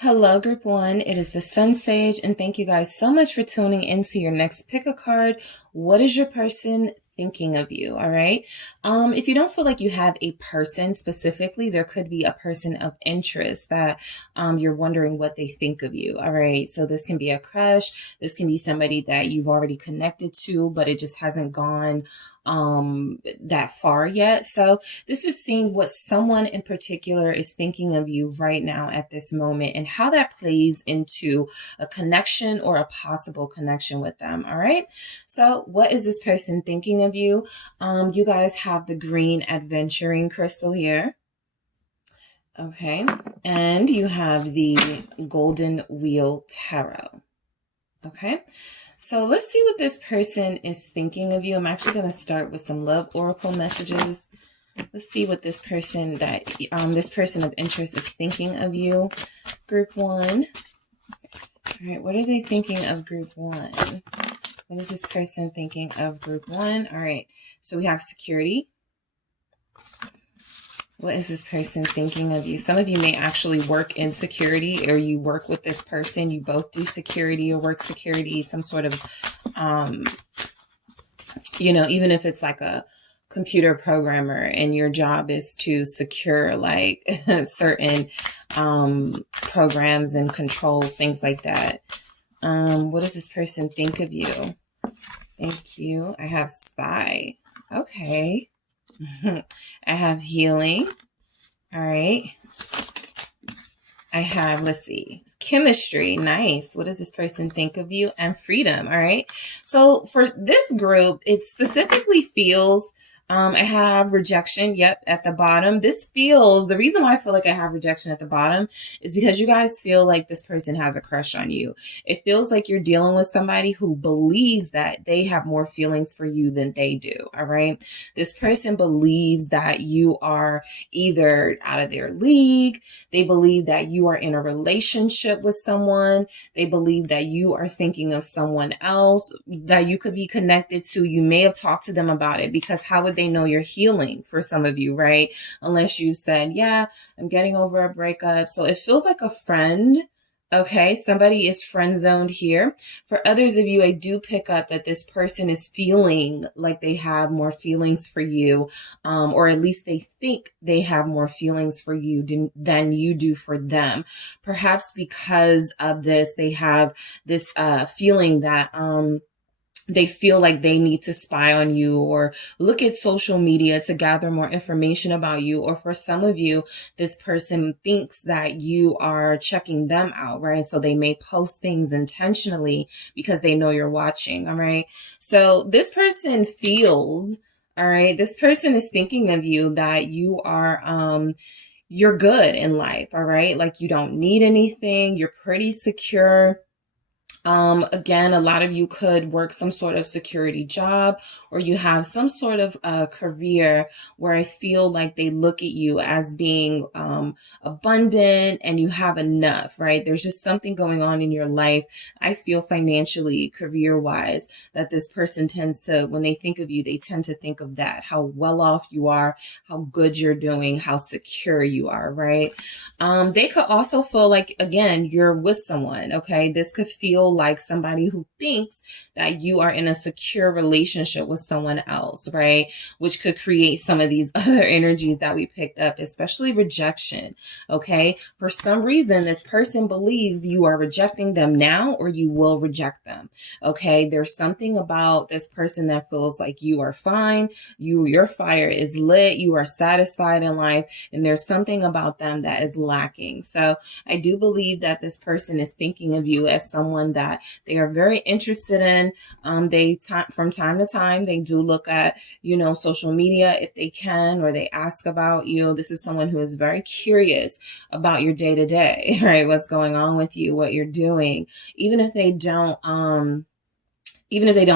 Hello, Group 1. It is the SunSage, and thank you guys so much for tuning into your next pick a card. What is your person thinking of you? All right. If you don't feel like you have a person specifically, there could be a person of interest that you're wondering what they think of you. All right. So this can be a crush. This can be somebody that you've already connected to, but it just hasn't gone that far yet. So this is seeing what someone in particular is thinking of you right now at this moment and how that plays into a connection or a possible connection with them. All right. So what is this person thinking of you? You guys have the green adventuring crystal here. Okay. And you have the golden wheel tarot. Okay. So let's see what this person is thinking of you. I'm actually going to start with some love oracle messages. Let's see what this person this person of interest is thinking of you. Group 1. All right, what are they thinking of Group 1? What is this person thinking of Group 1? All right, so we have security. What is this person thinking of you? Some of you may actually work in security, or you work with this person. You both do security or work security, some sort of, even if it's like a computer programmer and your job is to secure like certain programs and controls, things like that. What does this person think of you? Thank you. I have spy. Okay. I have healing. All right. I have, let's see, chemistry. Nice. What does this person think of you? And freedom. All right. So for this group, it specifically feels, I have rejection. Yep. At the bottom. The reason why I feel like I have rejection at the bottom is because you guys feel like this person has a crush on you. It feels like you're dealing with somebody who believes that they have more feelings for you than they do. All right. This person believes that you are either out of their league. They believe that you are in a relationship with someone. They believe that you are thinking of someone else that you could be connected to. You may have talked to them about it, because how would they know you're healing for some of you, right? Unless you said, yeah, I'm getting over a breakup. So it feels like a friend. Okay, somebody is friend zoned here. For others of you, I do pick up that this person is feeling like they have more feelings for you, or at least they think they have more feelings for you than you do for them. Perhaps because of this, they have this feeling that they feel like they need to spy on you or look at social media to gather more information about you. Or for some of you, this person thinks that you are checking them out, right? So they may post things intentionally because they know you're watching, all right? So this person feels, all right, this person is thinking of you that you are, you're good in life, all right? Like you don't need anything. You're pretty secure. Again, a lot of you could work some sort of security job, or you have some sort of career where I feel like they look at you as being abundant and you have enough, right? There's just something going on in your life. I feel financially, career-wise, that this person tends to, when they think of you, they tend to think of that, how well off you are, how good you're doing, how secure you are, right? They could also feel like, again, you're with someone, okay? This could feel like somebody who thinks that you are in a secure relationship with someone else, right? Which could create some of these other energies that we picked up, especially rejection, okay? For some reason, this person believes you are rejecting them now, or you will reject them, okay? There's something about this person that feels like you are fine, your fire is lit, you are satisfied in life, and there's something about them that is lacking. So I do believe that this person is thinking of you as someone that they are very interested in. From time to time, they do look at, social media if they can, or they ask about you. This is someone who is very curious about your day to day, right? What's going on with you, what you're doing, even if they don't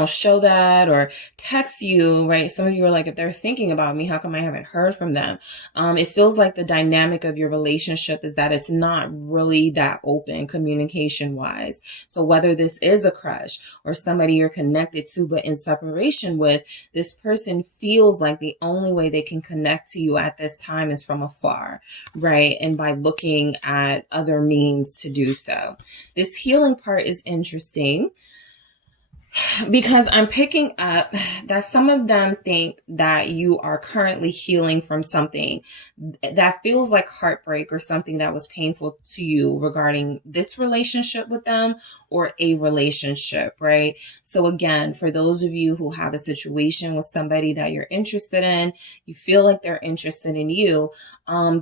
show that or text you, right? Some of you are like, if they're thinking about me, how come I haven't heard from them? It feels like the dynamic of your relationship is that it's not really that open communication wise. So whether this is a crush or somebody you're connected to but in separation with, this person feels like the only way they can connect to you at this time is from afar, right? And by looking at other means to do so. This healing part is interesting because I'm picking up that some of them think that you are currently healing from something that feels like heartbreak or something that was painful to you regarding this relationship with them or a relationship, right? So again, for those of you who have a situation with somebody that you're interested in, you feel like they're interested in you,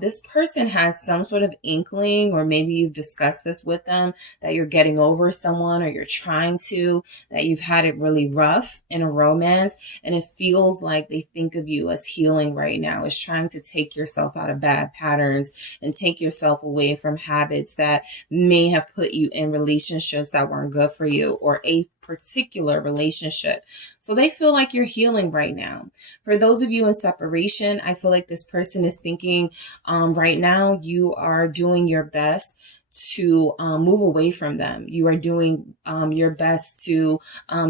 this person has some sort of inkling, or maybe you've discussed this with them, that you're getting over someone or you're trying to, that you've had it really rough in a romance, and it feels like they think of you as healing right now, as trying to take yourself out of bad patterns and take yourself away from habits that may have put you in relationships that weren't good for you, or a particular relationship. So they feel like you're healing right now. For those of you in separation, I feel like this person is thinking right now you are doing your best to move away from them. You are doing your best to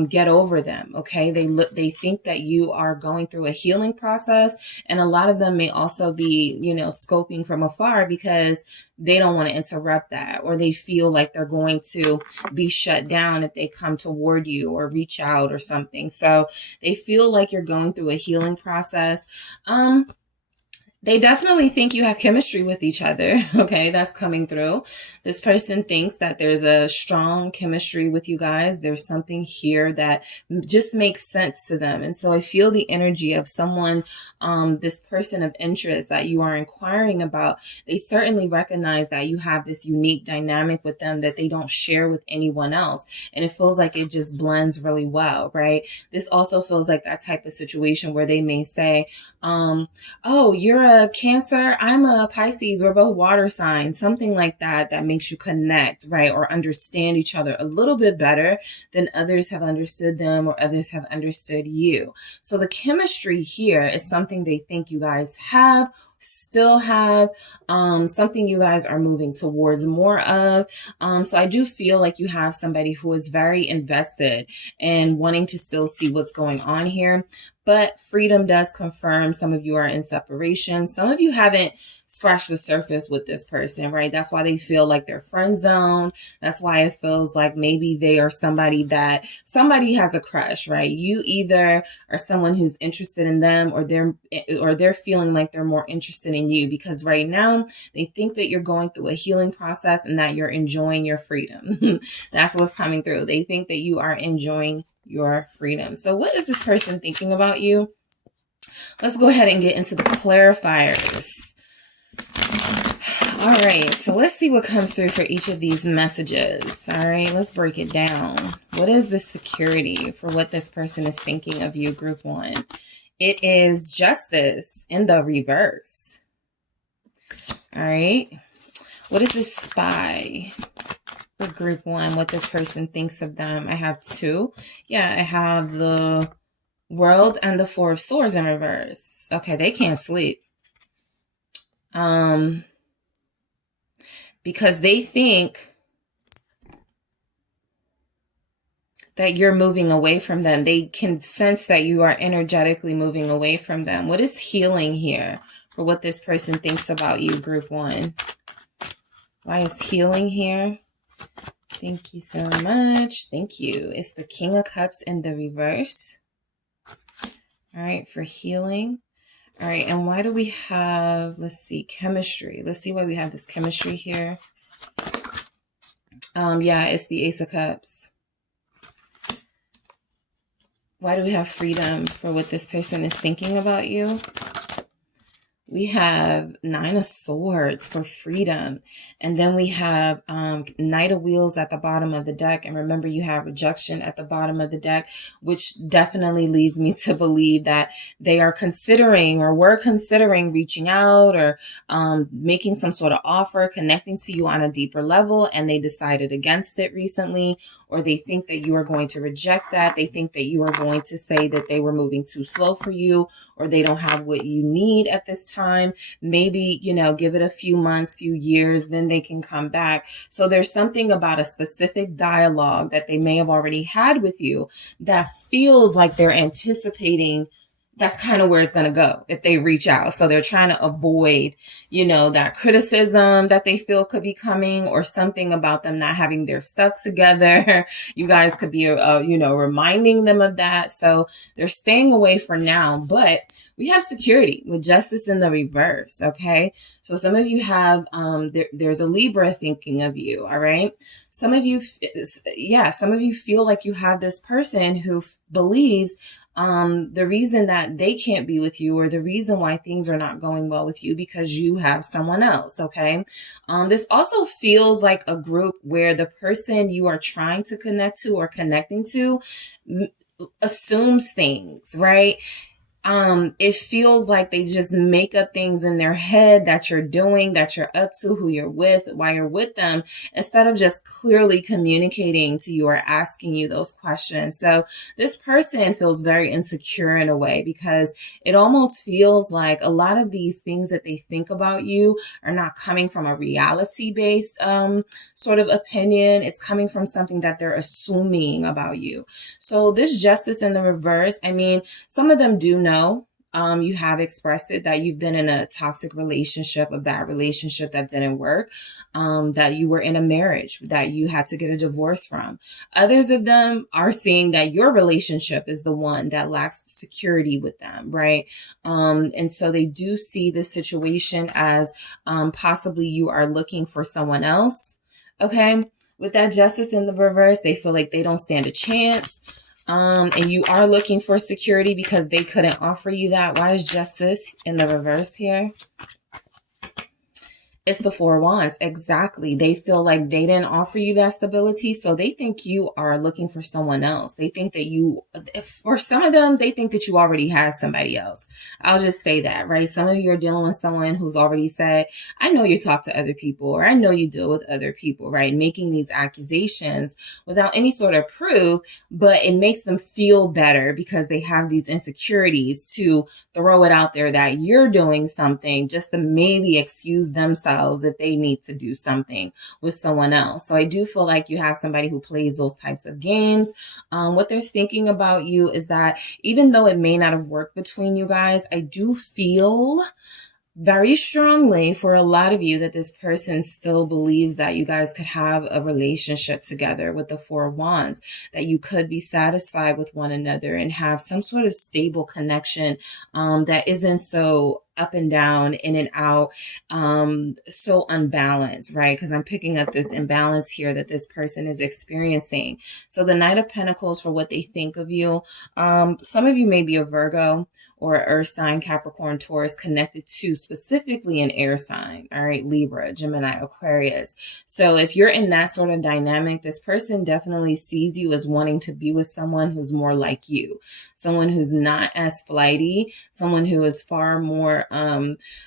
get over them. Okay, they think that you are going through a healing process, and a lot of them may also be, scoping from afar because they don't want to interrupt that, or they feel like they're going to be shut down if they come toward you or reach out or something. So they feel like you're going through a healing process. They definitely think you have chemistry with each other. Okay, that's coming through. This person thinks that there's a strong chemistry with you guys. There's something here that just makes sense to them. And so I feel the energy of someone, this person of interest that you are inquiring about. They certainly recognize that you have this unique dynamic with them that they don't share with anyone else. And it feels like it just blends really well, right? This also feels like that type of situation where they may say, oh, you're a Cancer, I'm a Pisces, we're both water signs, something like that, that makes you connect, right? Or understand each other a little bit better than others have understood them or others have understood you. So the chemistry here is something they think you guys have, still have, something you guys are moving towards more of. So I do feel like you have somebody who is very invested in wanting to still see what's going on here. But freedom does confirm some of you are in separation. Some of you haven't scratched the surface with this person, right? That's why they feel like they're friend zoned. That's why it feels like maybe they are somebody that somebody has a crush, right? You either are someone who's interested in them, or they're feeling like they're more interested in you, because right now they think that you're going through a healing process and that you're enjoying your freedom. That's what's coming through. They think that you are enjoying your freedom. So what is this person thinking about you? Let's go ahead and get into the clarifiers. All right, so let's see what comes through for each of these messages. All right, let's break it down. What is the security for what this person is thinking of you, group one? It is justice in the reverse. All right, what is this spy for group one, what this person thinks of them? I have two. Yeah, I have the World and the Four of Swords in reverse. Okay, they can't sleep. Because they think that you're moving away from them. They can sense that you are energetically moving away from them. What is healing here for what this person thinks about you, group one? Why is healing here? Thank you so much. Thank you. It's the King of Cups in the reverse. All right, for healing. All right, and why do we have, let's see, chemistry. Let's see why we have this chemistry here. Yeah, it's the Ace of Cups. Why do we have freedom for what this person is thinking about you? We have Nine of Swords for freedom. And then we have Knight of Wheels at the bottom of the deck. And remember, you have rejection at the bottom of the deck, which definitely leads me to believe that they are considering or were considering reaching out or making some sort of offer, connecting to you on a deeper level, and they decided against it recently, or they think that you are going to reject that. They think that you are going to say that they were moving too slow for you, or they don't have what you need at this time. Maybe, you know, give it a few months, few years, then they can come back. So there's something about a specific dialogue that they may have already had with you that feels like they're anticipating that's kind of where it's going to go if they reach out. So they're trying to avoid, you know, that criticism that they feel could be coming, or something about them not having their stuff together. You guys could be, you know, reminding them of that. So they're staying away for now, but we have security with Justice in the reverse. Okay. So some of you have, there's a Libra thinking of you. All right. Some of you, some of you feel like you have this person who believes the reason that they can't be with you, or the reason why things are not going well with you, because you have someone else. Okay. This also feels like a group where the person you are trying to connect to or connecting to assumes things, right? It feels like they just make up things in their head that you're doing, that you're up to, who you're with, why you're with them, instead of just clearly communicating to you or asking you those questions. So this person feels very insecure in a way, because it almost feels like a lot of these things that they think about you are not coming from a reality-based sort of opinion. It's coming from something that they're assuming about you. So this Justice in the reverse, I mean, some of them do know. You have expressed it, that you've been in a toxic relationship, a bad relationship that didn't work, that you were in a marriage that you had to get a divorce from. Others of them are seeing that your relationship is the one that lacks security with them, right? And so they do see this situation as possibly you are looking for someone else. Okay. With that Justice in the reverse, they feel like they don't stand a chance. And you are looking for security because they couldn't offer you that. Why is Justice in the reverse here? It's the Four of Wands. Exactly. They feel like they didn't offer you that stability. So they think you are looking for someone else. They think that you, for some of them, they think that you already have somebody else. I'll just say that, right? Some of you are dealing with someone who's already said, I know you talk to other people, or I know you deal with other people, right? Making these accusations without any sort of proof, but it makes them feel better because they have these insecurities to throw it out there that you're doing something just to maybe excuse themselves if they need to do something with someone else. So I do feel like you have somebody who plays those types of games. What they're thinking about you is that even though it may not have worked between you guys, I do feel very strongly for a lot of you that this person still believes that you guys could have a relationship together with the Four of Wands, that you could be satisfied with one another and have some sort of stable connection that isn't so up and down, in and out, so unbalanced, right? Because I'm picking up this imbalance here that this person is experiencing. So the Knight of Pentacles for what they think of you. Some of you may be a Virgo or Earth sign, Capricorn, Taurus, connected to specifically an air sign, all right? Libra, Gemini, Aquarius. So if you're in that sort of dynamic, this person definitely sees you as wanting to be with someone who's more like you, someone who's not as flighty, someone who is far more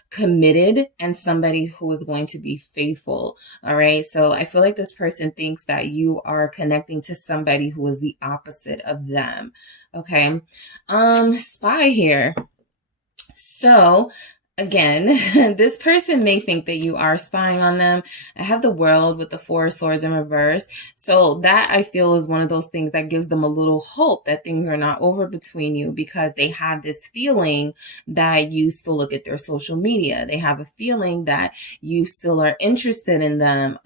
committed, and somebody who is going to be faithful. All right. So I feel like this person thinks that you are connecting to somebody who is the opposite of them. Okay. Spy here. So again, this person may think that you are spying on them. I have the World with the Four of Swords in reverse. So that I feel is one of those things that gives them a little hope that things are not over between you, because they have this feeling that you still look at their social media. They have a feeling that you still are interested in them.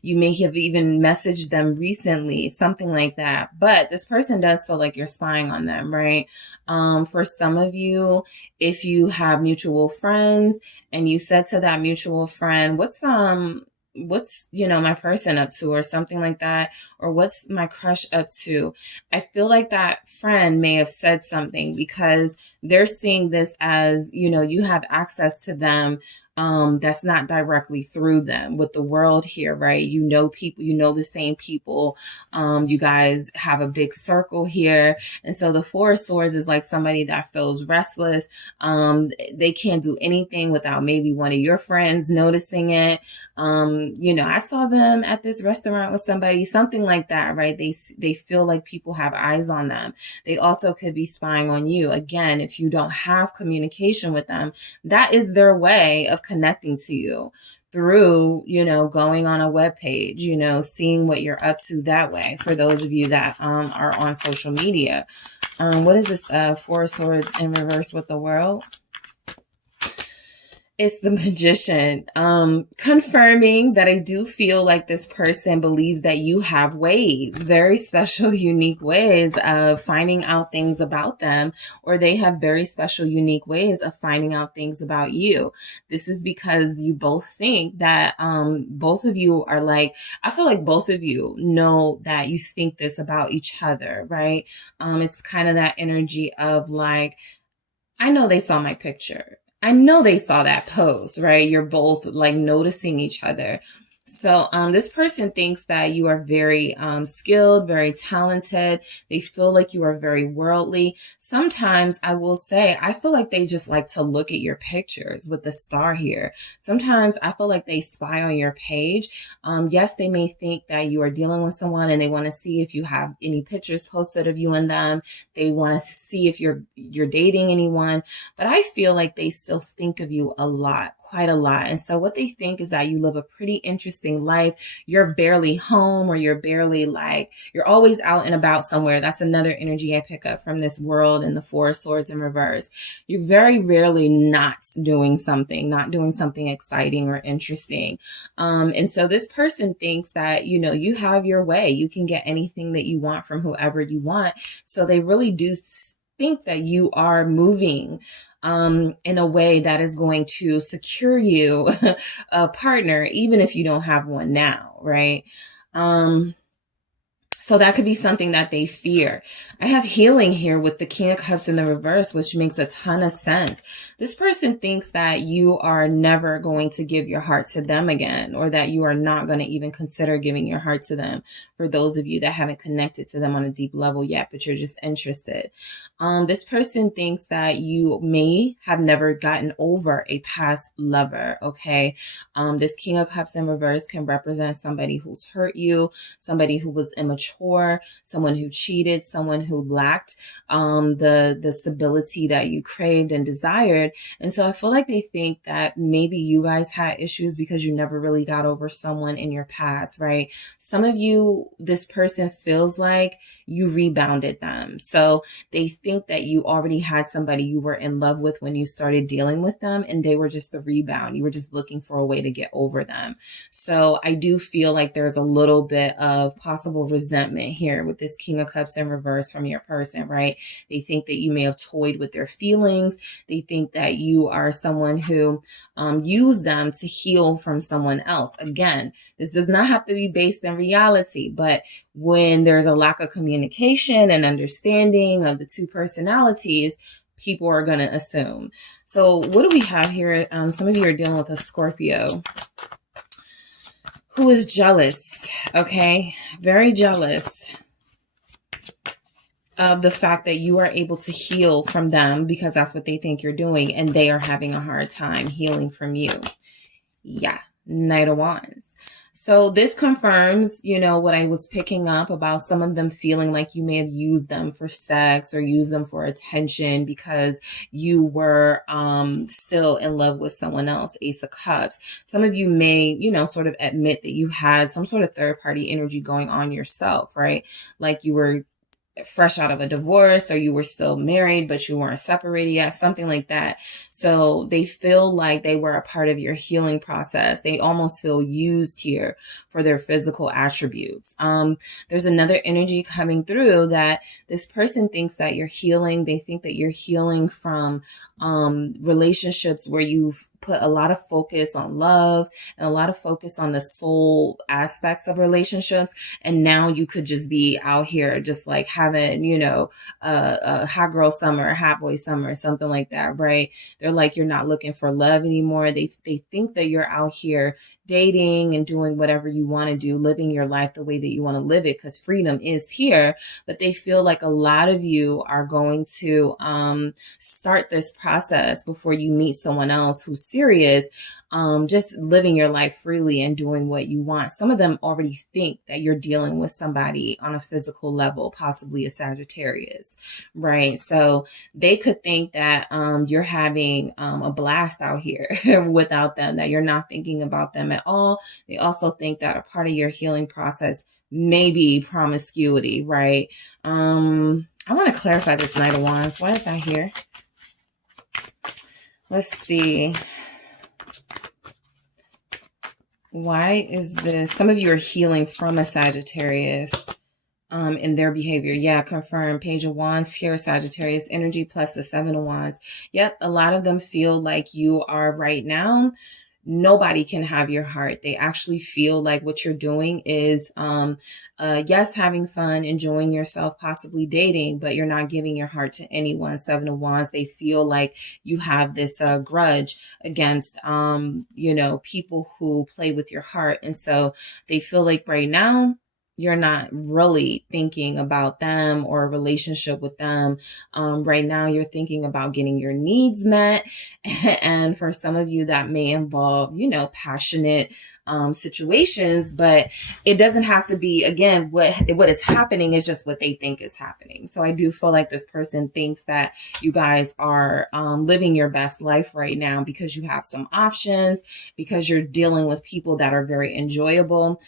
You may have even messaged them recently, something like that. But this person does feel like you're spying on them, right? For some of you, if you have mutual friends and you said to that mutual friend, what's my person up to, or something like that, or what's my crush up to. I feel like that friend may have said something because they're seeing this as, you have access to them. That's not directly through them with the world here, right? You know people, the same people. You guys have a big circle here. And so the Four of Swords is like somebody that feels restless. They can't do anything without maybe one of your friends noticing it. I saw them at this restaurant with somebody, something like that, right? They feel like people have eyes on them. They also could be spying on you. Again, if you don't have communication with them, that is their way of connecting to you through, going on a web page, seeing what you're up to that way. For those of you that are on social media. What is this? Four of Swords in reverse with the World. It's the Magician, confirming that I do feel like this person believes that you have ways, very special, unique ways of finding out things about them, or they have very special, unique ways of finding out things about you. This is because you both think that, both of you are like, I feel like both of you know that you think this about each other, right? It's kind of that energy of like, I know they saw my picture. I know they saw that post, right? You're both like noticing each other. So this person thinks that you are very skilled, very talented. They feel like you are very worldly. Sometimes I will say, I feel like they just like to look at your pictures with the star here. Sometimes I feel like they spy on your page. Yes, they may think that you are dealing with someone and they want to see if you have any pictures posted of you and them. They want to see if you're dating anyone. But I feel like they still think of you a lot. Quite a lot. And so what they think is that you live a pretty interesting life. You're barely home, or you're barely you're always out and about somewhere. That's another energy I pick up from this world and the Four of Swords in reverse. You're very rarely not doing something exciting or interesting. And so this person thinks that, you have your way. You can get anything that you want from whoever you want. So they really do think that you are moving in a way that is going to secure you a partner, even if you don't have one now, right? So that could be something that they fear. I have healing here with the King of Cups in the reverse, which makes a ton of sense. This person thinks that you are never going to give your heart to them again, or that you are not going to even consider giving your heart to them. For those of you that haven't connected to them on a deep level yet, but you're just interested. This person thinks that you may have never gotten over a past lover, okay? This King of Cups in reverse can represent somebody who's hurt you, somebody who was immature, someone who cheated, someone who lacked the stability that you craved and desired. And so I feel like they think that maybe you guys had issues because you never really got over someone in your past, right? Some of you, this person feels like you rebounded them. So they think that you already had somebody you were in love with when you started dealing with them, and they were just the rebound. You were just looking for a way to get over them. So I do feel like there's a little bit of possible resentment here with this King of Cups in reverse from your person, right? They think that you may have toyed with their feelings. They think that you are someone who used them to heal from someone else. Again, this does not have to be based in reality, but when there's a lack of communication and understanding of the two personalities, people are going to assume. So what do we have here? Some of you are dealing with a Scorpio who is jealous, okay? Very jealous of the fact that you are able to heal from them, because that's what they think you're doing, and they are having a hard time healing from you. Yeah, Knight of Wands. So this confirms, what I was picking up about some of them feeling like you may have used them for sex or used them for attention because you were still in love with someone else, Ace of Cups. Some of you may, sort of admit that you had some sort of third party energy going on yourself, right? Like you were fresh out of a divorce, or you were still married but you weren't separated yet, something like that. So they feel like they were a part of your healing process. They almost feel used here for their physical attributes. There's another energy coming through that this person thinks that you're healing. They think that you're healing from relationships where you've put a lot of focus on love and a lot of focus on the soul aspects of relationships. And now you could just be out here just like having, you know, a hot girl summer, a hot boy summer, something like that, right? They're like, you're not looking for love anymore. They think that you're out here dating and doing whatever you want to do, living your life the way that you want to live it, because freedom is here. But they feel like a lot of you are going to start this process before you meet someone else who's serious, just living your life freely and doing what you want. Some of them already think that you're dealing with somebody on a physical level, possibly a Sagittarius, right? So they could think that you're having a blast out here without them, that you're not thinking about them at all. They also think that a part of your healing process may be promiscuity, right? I want to clarify this Knight of Wands. Why is that here? Let's see. Why is this? Some of you are healing from a Sagittarius in their behavior. Yeah, confirm. Page of Wands here, Sagittarius energy plus the Seven of Wands. Yep, a lot of them feel like you are right now. Nobody can have your heart. They actually feel like what you're doing is, yes, having fun, enjoying yourself, possibly dating, but you're not giving your heart to anyone. Seven of Wands, they feel like you have this grudge against, you know, people who play with your heart. And so they feel like right now, you're not really thinking about them or a relationship with them. Right now, you're thinking about getting your needs met. And for some of you, that may involve, you know, passionate situations, but it doesn't have to be, again, what is happening is just what they think is happening. So I do feel like this person thinks that you guys are living your best life right now because you have some options, because you're dealing with people that are very enjoyable.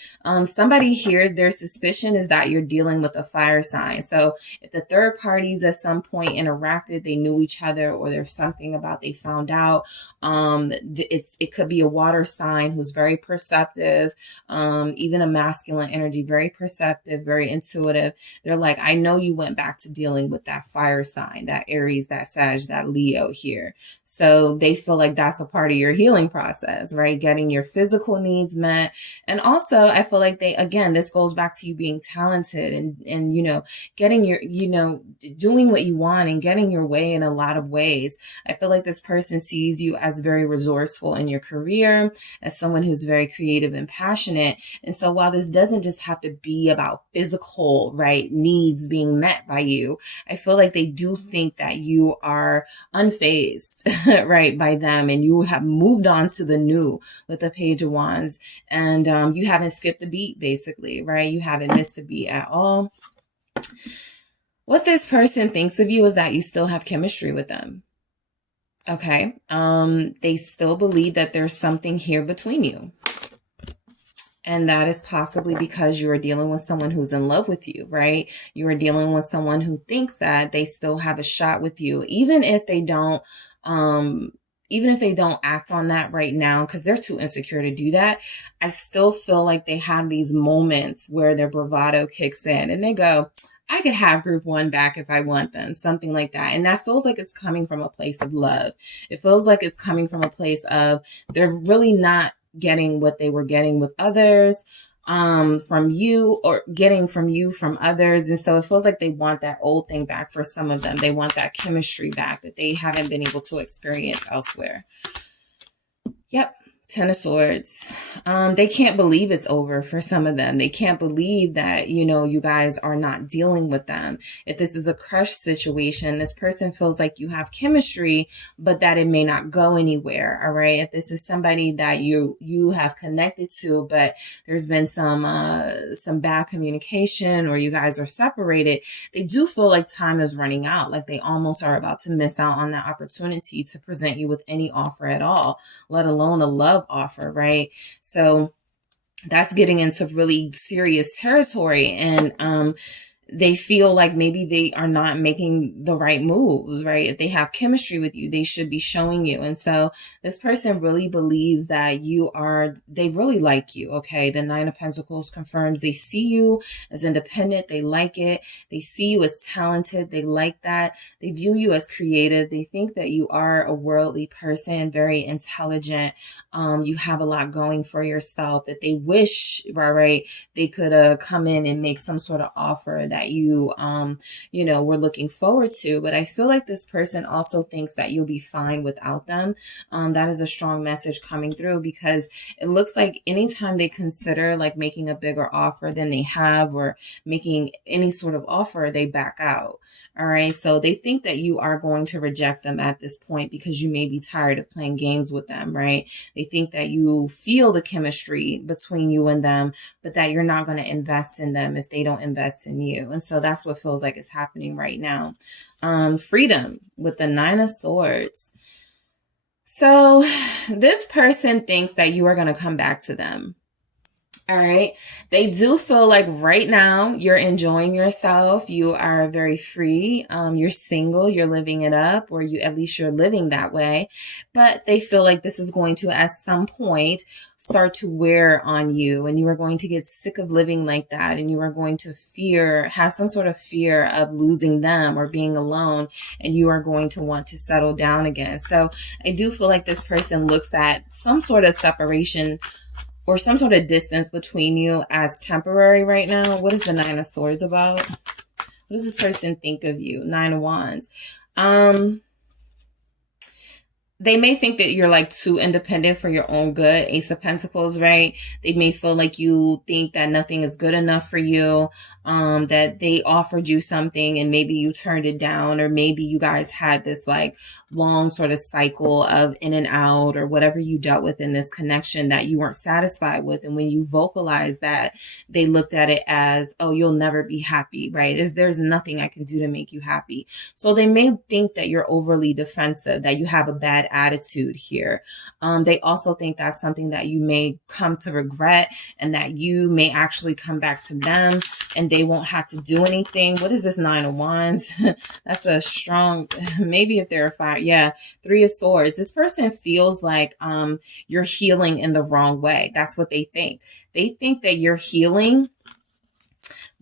Somebody here, their suspicion is that you're dealing with a fire sign. So if the third parties at some point interacted, they knew each other, or there's something about they found out, it could be a water sign who's very perceptive, even a masculine energy, very perceptive, very intuitive. They're like, I know you went back to dealing with that fire sign, that Aries, that Sag, that Leo here. So they feel like that's a part of your healing process, right? Getting your physical needs met. And also I feel like this goes back to you being talented and, you know, getting your, you know, doing what you want and getting your way in a lot of ways. I feel like this person sees you as very resourceful in your career, as someone who's very creative and passionate. And so while this doesn't just have to be about physical, right, needs being met by you, I feel like they do think that you are unfazed, right, by them, and you have moved on to the new with the Page of Wands, and you haven't skipped a beat, basically, right? You haven't missed a beat at all. What this person thinks of you is that you still have chemistry with them. Okay. They still believe that there's something here between you. And that is possibly because you are dealing with someone who's in love with you, right? You are dealing with someone who thinks that they still have a shot with you, even if they don't act on that right now, because they're too insecure to do that. I still feel like they have these moments where their bravado kicks in and they go, I could have group one back if I want them, something like that. And that feels like it's coming from a place of love. It feels like it's coming from a place of they're really not getting what they were getting with others, from you, or getting from you from others. And so it feels like they want that old thing back for some of them. They want that chemistry back that they haven't been able to experience elsewhere. Yep. Ten of Swords. They can't believe it's over for some of them. They can't believe that, you know, you guys are not dealing with them. If this is a crush situation, this person feels like you have chemistry, but that it may not go anywhere. All right. If this is somebody that you have connected to, but there's been some bad communication, or you guys are separated, they do feel like time is running out. Like they almost are about to miss out on that opportunity to present you with any offer at all, let alone a love offer, right? So that's getting into really serious territory. And they feel like maybe they are not making the right moves, right? If they have chemistry with you, they should be showing you. And so this person really believes that they really like you, okay? The Nine of Pentacles confirms they see you as independent. They like it. They see you as talented. They like that. They view you as creative. They think that you are a worldly person, very intelligent. You have a lot going for yourself, that they wish, right, they could come in and make some sort of offer that you, were looking forward to. But I feel like this person also thinks that you'll be fine without them. That is a strong message coming through, because it looks like anytime they consider like making a bigger offer than they have, or making any sort of offer, they back out. All right. So they think that you are going to reject them at this point, because you may be tired of playing games with them, right? They think that you feel the chemistry between you and them, but that you're not going to invest in them if they don't invest in you. And so that's what feels like is happening right now. Freedom with the Nine of Swords. So this person thinks that you are going to come back to them. All right. They do feel like right now you're enjoying yourself. You are very free. You're single. You're living it up, or at least you're living that way. But they feel like this is going to, at some point, start to wear on you, and you are going to get sick of living like that. And you are going to have some sort of fear of losing them or being alone. And you are going to want to settle down again. So I do feel like this person looks at some sort of separation or some sort of distance between you as temporary right now. What is the Nine of Swords about? What does this person think of you? Nine of Wands. They may think that you're like too independent for your own good. Ace of Pentacles, right? They may feel like you think that nothing is good enough for you, that they offered you something and maybe you turned it down, or maybe you guys had this like long sort of cycle of in and out, or whatever you dealt with in this connection that you weren't satisfied with. And when you vocalized that, they looked at it as, oh, you'll never be happy, right? There's nothing I can do to make you happy. So they may think that you're overly defensive, that you have a bad attitude here. They also think that's something that you may come to regret, and that you may actually come back to them and they won't have to do anything. What is this Nine of Wands? That's a strong, maybe if they're a fire. Yeah. Three of Swords. This person feels like you're healing in the wrong way. That's what they think. They think that you're healing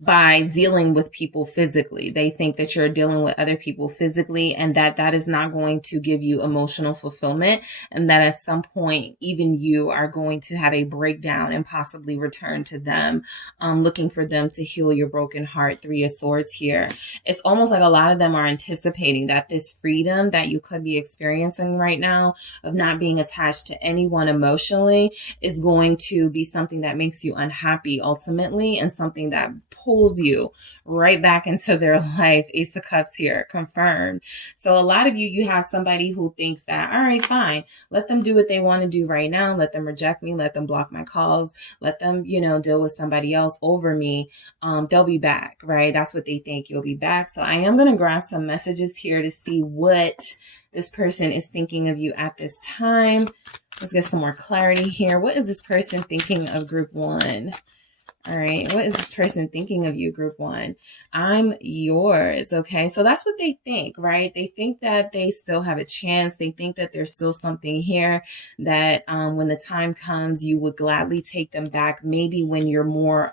by dealing with people physically. They think that you're dealing with other people physically, and that is not going to give you emotional fulfillment, and that at some point even you are going to have a breakdown and possibly return to them, looking for them to heal your broken heart. Three of Swords here. It's almost like a lot of them are anticipating that this freedom that you could be experiencing right now of not being attached to anyone emotionally is going to be something that makes you unhappy ultimately, and something that pulls you right back into their life. Ace of Cups here, confirmed. So a lot of you have somebody who thinks that, all right, fine, let them do what they want to do right now. Let them reject me. Let them block my calls. Let them, deal with somebody else over me. They'll be back, right? That's what they think. You'll be back. So I am going to grab some messages here to see what this person is thinking of you at this time. Let's get some more clarity here. What is this person thinking of group one? All right. What is this person thinking of you, group one? I'm yours. Okay. So that's what they think, right? They think that they still have a chance. They think that there's still something here, that when the time comes, you would gladly take them back. Maybe when you're more,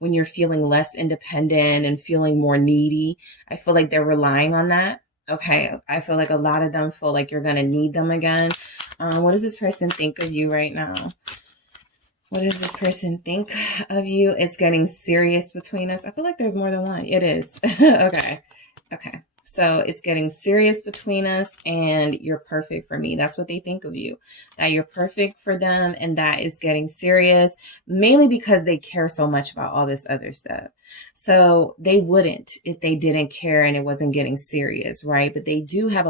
when you're feeling less independent and feeling more needy. I feel like they're relying on that. Okay. I feel like a lot of them feel like you're going to need them again. What does this person think of you right now? What does this person think of you? It's getting serious between us. I feel like there's more than one. It is. Okay. Okay. So it's getting serious between us, and you're perfect for me. That's what they think of you, that you're perfect for them, and that is getting serious, mainly because they care so much about all this other stuff. So they wouldn't if they didn't care and it wasn't getting serious, right? But they do have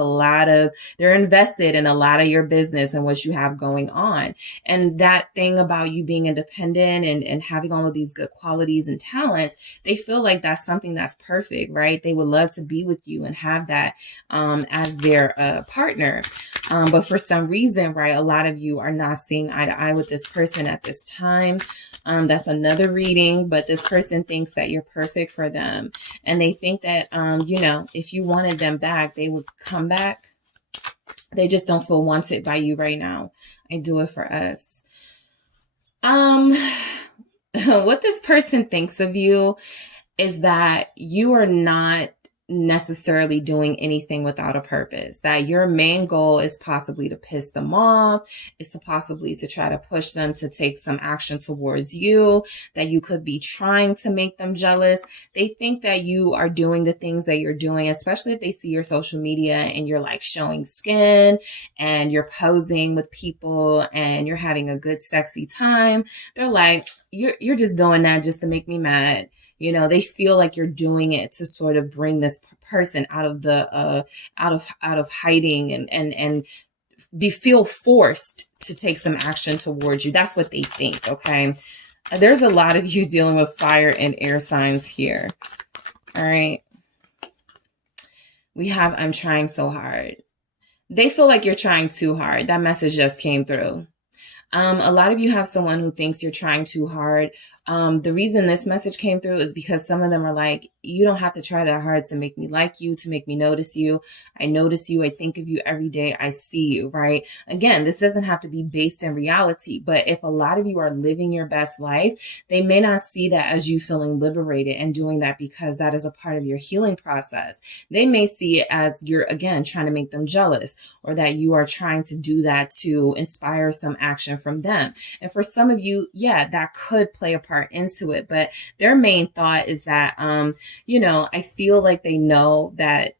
they're invested in a lot of your business and what you have going on. And that thing about you being independent and having all of these good qualities and talents, they feel like that's something that's perfect, right? They would love to be with you and have that as their partner. But for some reason, right, a lot of you are not seeing eye to eye with this person at this time. That's another reading, but this person thinks that you're perfect for them. And they think that, you know, if you wanted them back, they would come back. They just don't feel wanted by you right now. I do it for us. What this person thinks of you is that you are not necessarily doing anything without a purpose, that your main goal is possibly to piss them off, is to possibly to try to push them to take some action towards you, that you could be trying to make them jealous. They think that you are doing the things that you're doing, especially if they see your social media and you're like showing skin and you're posing with people and you're having a good sexy time. They're like, you're just doing that just to make me mad. You know, they feel like you're doing it to sort of bring this person out of the out of hiding and feel forced to take some action towards you. That's what they think. Okay, there's a lot of you dealing with fire and air signs here. All right, we have I'm trying so hard. They feel like you're trying too hard. That message just came through. A lot of you have someone who thinks you're trying too hard. The reason this message came through is because some of them are like, you don't have to try that hard to make me like you, to make me notice you. I notice you. I think of you every day. I see you, right? Again, this doesn't have to be based in reality, but if a lot of you are living your best life, they may not see that as you feeling liberated and doing that because that is a part of your healing process. They may see it as you're, again, trying to make them jealous, or that you are trying to do that to inspire some action from them. And for some of you, yeah, that could play a part into it, but their main thought is that, you know, I feel like they know that,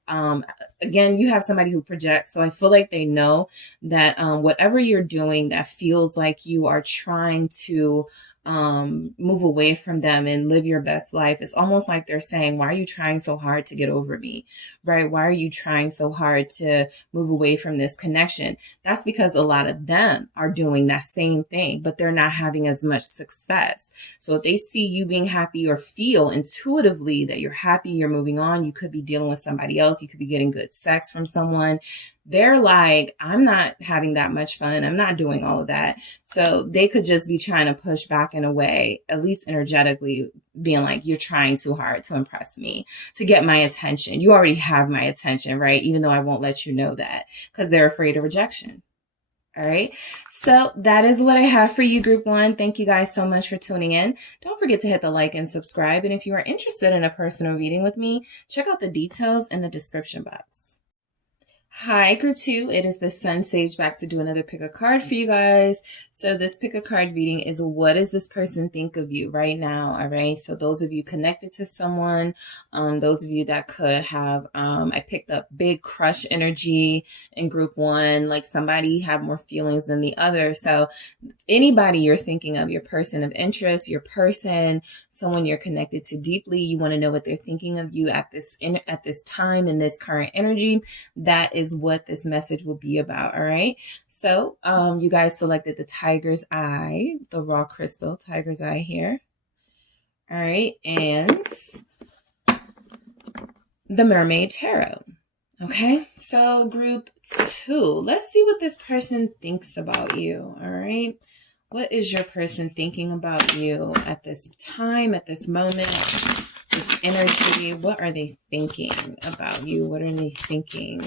again, you have somebody who projects. So I feel like they know that, whatever you're doing that feels like you are trying to, move away from them and live your best life. It's almost like they're saying, why are you trying so hard to get over me? Right? Why are you trying so hard to move away from this connection? That's because a lot of them are doing that same thing, but they're not having as much success. So if they see you being happy or feel intuitively that you're happy, you're moving on, you could be dealing with somebody else, you could be getting good sex from someone. They're like, I'm not having that much fun. I'm not doing all of that. So they could just be trying to push back in a way, at least energetically, being like, you're trying too hard to impress me, to get my attention. You already have my attention, right? Even though I won't let you know that because they're afraid of rejection. All right. So that is what I have for you, group one. Thank you guys so much for tuning in. Don't forget to hit the like and subscribe. And if you are interested in a personal reading with me, check out the details in the description box. Hi, group two. It is the SunSage back to do another pick a card for you guys. So this pick a card reading is, what does this person think of you right now? All right. So those of you connected to someone, those of you that could have, I picked up big crush energy in group one, like somebody have more feelings than the other. So anybody you're thinking of, your person of interest, your person, someone you're connected to deeply, you want to know what they're thinking of you at this time in this current energy. That is what this message will be about. All right. So, you guys selected the Tiger's Eye, the raw crystal Tiger's Eye here. All right. And the Mermaid Tarot. Okay. So group two, let's see what this person thinks about you. All right. What is your person thinking about you at this time, at this moment, this energy? What are they thinking about you? What are they thinking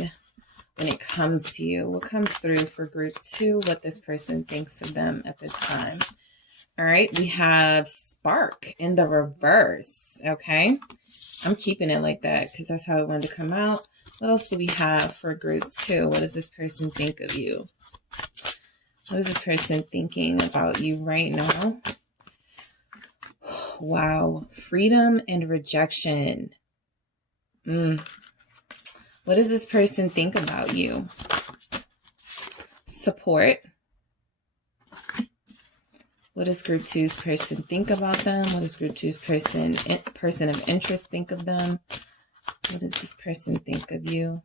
when it comes to you? What comes through for group two, what this person thinks of them at this time? All right, we have Spark in the reverse, okay? I'm keeping it like that because that's how it wanted to come out. What else do we have for group two? What does this person think of you? What is this person thinking about you right now? Wow, freedom and rejection. What does this person think about you? Support. What does group two's person think about them? What does group two's person of interest think of them? What does this person think of you?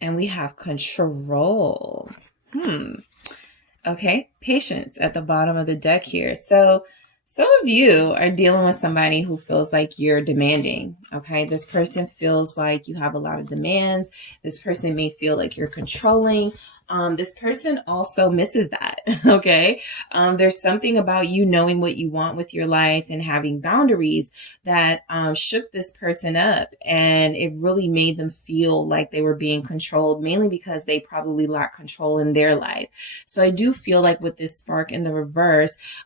And we have control. Okay, patience at the bottom of the deck here. So Some of you are dealing with somebody who feels like you're demanding, okay? This person feels like you have a lot of demands. This person may feel like you're controlling. This person also misses that, okay? There's something about you knowing what you want with your life and having boundaries that shook this person up, and it really made them feel like they were being controlled, mainly because they probably lack control in their life. So I do feel like with this spark in the reverse,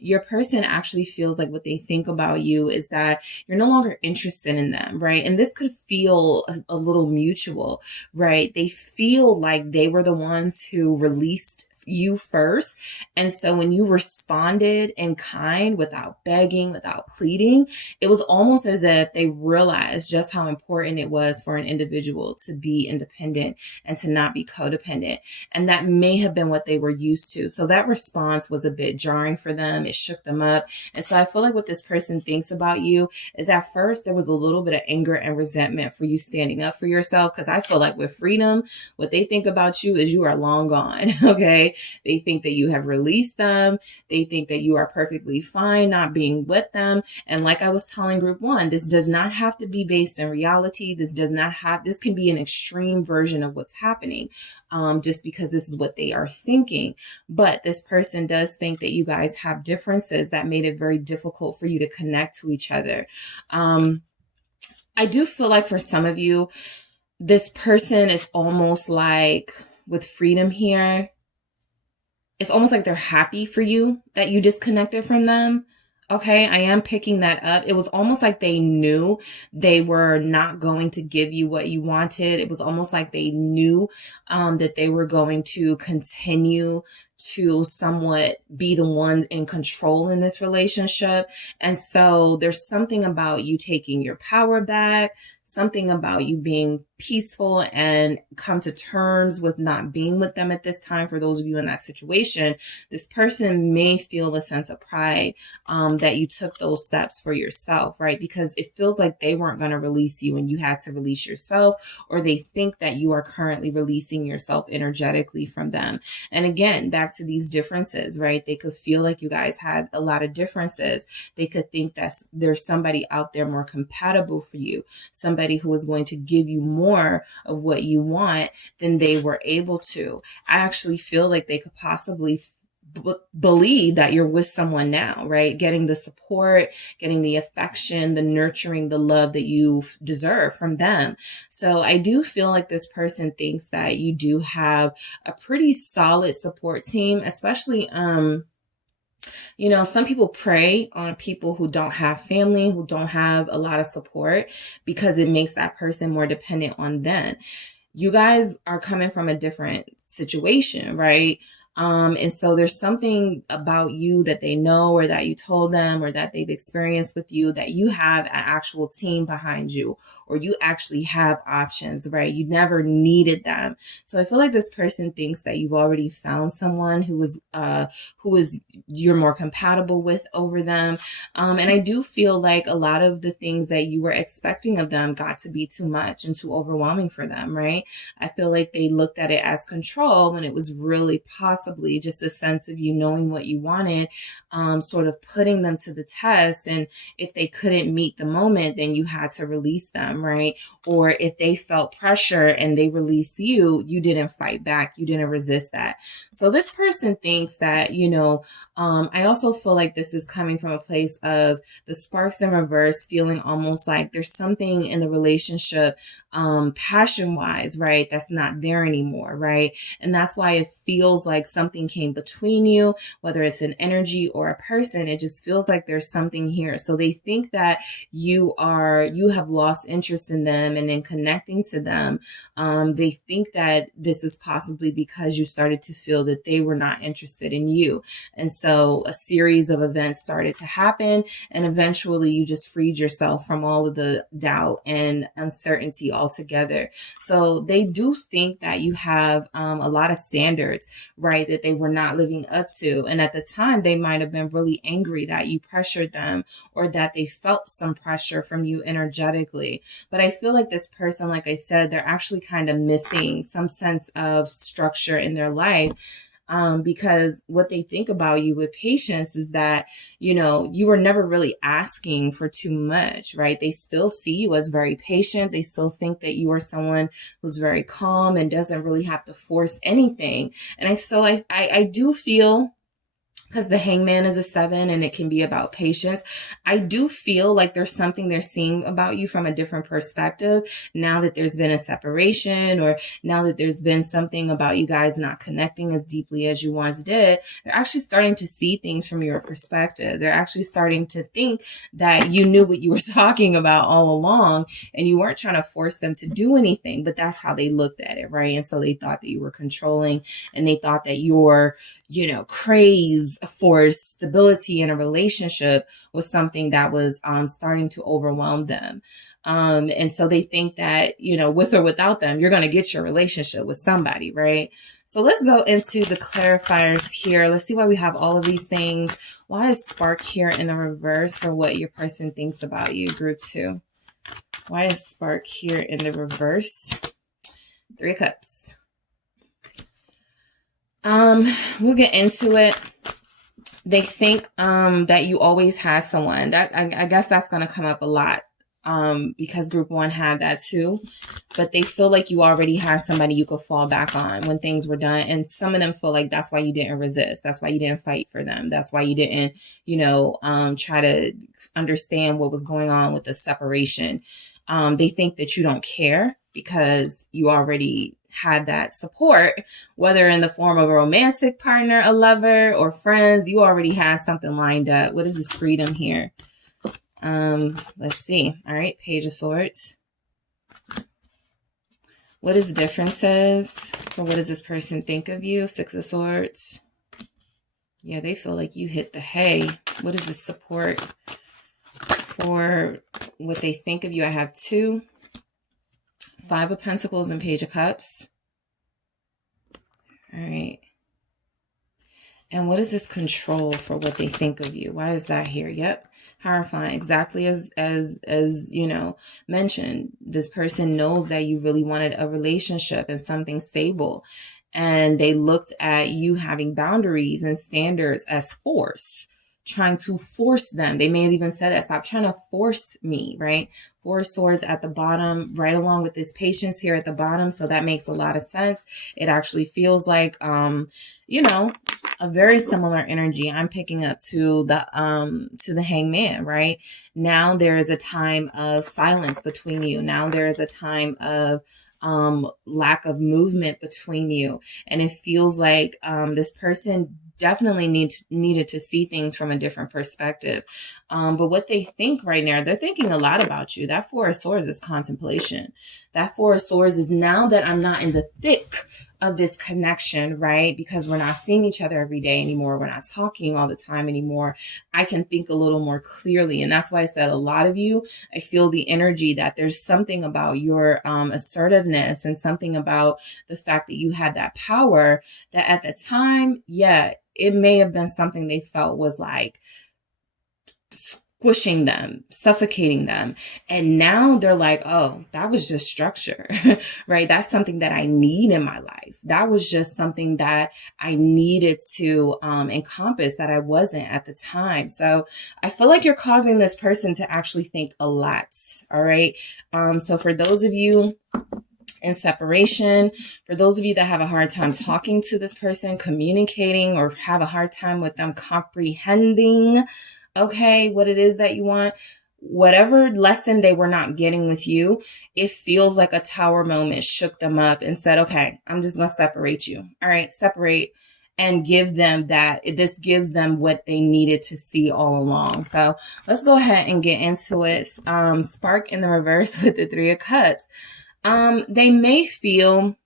your person actually feels like what they think about you is that you're no longer interested in them, right? And this could feel a little mutual, right? They feel like they were the ones who released you first. And so when you responded in kind, without begging, without pleading, it was almost as if they realized just how important it was for an individual to be independent and to not be codependent. And that may have been what they were used to. So that response was a bit jarring for them. It shook them up. And so I feel like what this person thinks about you is at first there was a little bit of anger and resentment for you standing up for yourself. Because I feel like with freedom, what they think about you is you are long gone. Okay. They think that you have released them. They think that you are perfectly fine not being with them. And like I was telling group one, this does not have to be based in reality. This can be an extreme version of what's happening, just because this is what they are thinking. But this person does think that you guys have differences that made it very difficult for you to connect to each other. I do feel like for some of you, this person is almost like, with freedom here, it's almost like they're happy for you that you disconnected from them. Okay, I am picking that up. It was almost like they knew they were not going to give you what you wanted. It was almost like they knew that they were going to continue to somewhat be the one in control in this relationship. And so there's something about you taking your power back, something about you being peaceful and come to terms with not being with them at this time. For those of you in that situation, this person may feel a sense of pride that you took those steps for yourself, right? Because it feels like they weren't going to release you and you had to release yourself, or they think that you are currently releasing yourself energetically from them. And again, back to these differences, right? They could feel like you guys had a lot of differences. They could think that there's somebody out there more compatible for you, somebody who is going to give you more of what you want than they were able to. I actually feel like they could possibly believe that you're with someone now, right? Getting the support, getting the affection, the nurturing, the love that you deserve from them. So I do feel like this person thinks that you do have a pretty solid support team, especially, you know, some people prey on people who don't have family, who don't have a lot of support, because it makes that person more dependent on them. You guys are coming from a different situation, right? And so there's something about you that they know, or that you told them, or that they've experienced with you, that you have an actual team behind you, or you actually have options, right? You never needed them. So I feel like this person thinks that you've already found someone who is you're more compatible with over them. And I do feel like a lot of the things that you were expecting of them got to be too much and too overwhelming for them, right? I feel like they looked at it as control when it was really possibly just a sense of you knowing what you wanted, sort of putting them to the test. And if they couldn't meet the moment, then you had to release them, right? Or if they felt pressure and they released you, you didn't fight back. You didn't resist that. So this person thinks that, you know, I also feel like this is coming from a place of the sparks in reverse, feeling almost like there's something in the relationship, passion wise, right? That's not there anymore, right? And that's why it feels like something came between you, whether it's an energy or a person. It just feels like there's something here. So they think that you have lost interest in them, and in connecting to them, they think that this is possibly because you started to feel that they were not interested in you. And so a series of events started to happen, and eventually you just freed yourself from all of the doubt and uncertainty altogether. So they do think that you have a lot of standards, right, that they were not living up to. And at the time, they might have been really angry that you pressured them, or that they felt some pressure from you energetically. But I feel like this person, like I said, they're actually kind of missing some sense of structure in their life. because what they think about you with patience is that, you know, you were never really asking for too much, right? They still see you as very patient. They still think that you are someone who's very calm and doesn't really have to force anything. And I do feel, because the Hangman is a 7 and it can be about patience, I do feel like there's something they're seeing about you from a different perspective now that there's been a separation, or now that there's been something about you guys not connecting as deeply as you once did. They're actually starting to see things from your perspective. They're actually starting to think that you knew what you were talking about all along and you weren't trying to force them to do anything, but that's how they looked at it, right? And so they thought that you were controlling, and they thought that your, you know, craze for stability in a relationship was something that was starting to overwhelm them. And so they think that, you know, with or without them, you're going to get your relationship with somebody, right? So let's go into the clarifiers here. Let's see why we have all of these things. Why is Spark here in the reverse for what your person thinks about you, group 2? Why is Spark here in the reverse? 3 of Cups. We'll get into it. They think that you always had someone. That I guess that's gonna come up a lot. Because group 1 had that too. But they feel like you already had somebody you could fall back on when things were done. And some of them feel like that's why you didn't resist. That's why you didn't fight for them. That's why you didn't, you know, try to understand what was going on with the separation. They think that you don't care because you already had that support, whether in the form of a romantic partner, a lover, or friends. You already had something lined up. What is this freedom here? Let's see. All right, Page of Swords. What is differences? For what does this person think of you? 6 of Swords. Yeah, they feel like you hit the hay. What is the support for what they think of you? I have 2. 5 of Pentacles and Page of Cups. All right. And what is this control for what they think of you? Why is that here? Yep. Horrifying. Exactly as you know, mentioned. This person knows that you really wanted a relationship and something stable. And they looked at you having boundaries and standards as force, trying to force them. They may have even said that, stop trying to force me, right? 4 of Swords at the bottom, right along with this patience here at the bottom. So that makes a lot of sense. It actually feels like, you know, a very similar energy I'm picking up to the Hangman, right? Now there is a time of silence between you. Now there is a time of lack of movement between you. And it feels like this person definitely needed to see things from a different perspective. But what they think right now, they're thinking a lot about you. That 4 of Swords is contemplation. That 4 of Swords is, now that I'm not in the thick of this connection, right? Because we're not seeing each other every day anymore. We're not talking all the time anymore. I can think a little more clearly. And that's why I said a lot of you, I feel the energy that there's something about your assertiveness and something about the fact that you had that power that at the time, yeah, it may have been something they felt was like squishing them, suffocating them. And now they're like, oh, that was just structure, right? That's something that I need in my life. That was just something that I needed to encompass that I wasn't at the time. So I feel like you're causing this person to actually think a lot. All right. So for those of you in separation, for those of you that have a hard time talking to this person, communicating, or have a hard time with them comprehending, okay, what it is that you want, whatever lesson they were not getting with you, it feels like a tower moment shook them up and said, okay, I'm just going to separate you. All right, separate, and give them that. This gives them what they needed to see all along. So let's go ahead and get into it. Spark in the reverse with the 3 of Cups. They may feel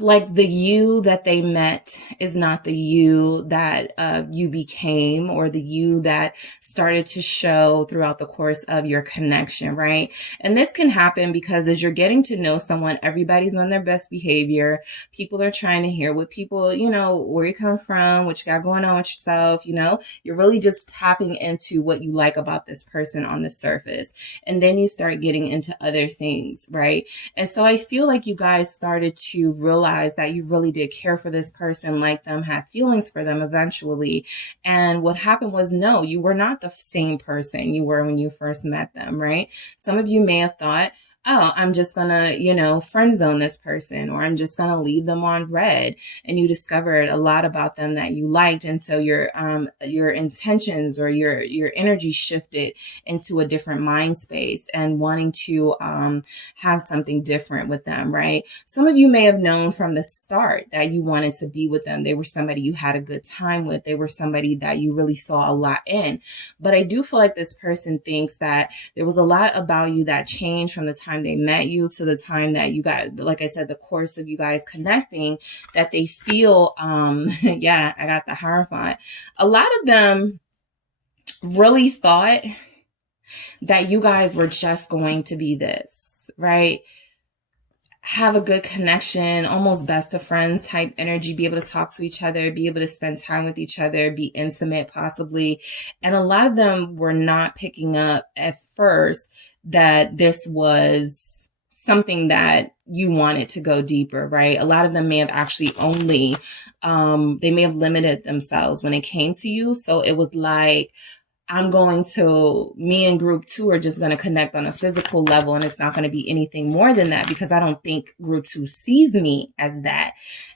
like the you that they met is not the you that you became, or the you that started to show throughout the course of your connection, right? And this can happen because as you're getting to know someone, everybody's on their best behavior. People are trying to hear what people, you know, where you come from, what you got going on with yourself, you know, you're really just tapping into what you like about this person on the surface. And then you start getting into other things, right? And so I feel like you guys started to realize that you really did care for this person, like them, had feelings for them eventually. And what happened was, no, you were not the same person you were when you first met them, right? Some of you may have thought, oh, I'm just gonna, you know, friend zone this person, or I'm just gonna leave them on red. And you discovered a lot about them that you liked. And so your intentions or your energy shifted into a different mind space and wanting to, have something different with them, right? Some of you may have known from the start that you wanted to be with them. They were somebody you had a good time with. They were somebody that you really saw a lot in. But I do feel like this person thinks that there was a lot about you that changed from the time they met you to the time that you got, like I said, the course of you guys connecting, that they feel, yeah, I got the Hierophant. A lot of them really thought that you guys were just going to be this, right? Have a good connection, almost best of friends type energy, be able to talk to each other, be able to spend time with each other, be intimate possibly. And a lot of them were not picking up at first that this was something that you wanted to go deeper, right? A lot of them may have actually only, they may have limited themselves when it came to you. So it was like, me and group 2 are just going to connect on a physical level, and it's not going to be anything more than that, because I don't think group 2 sees me as that.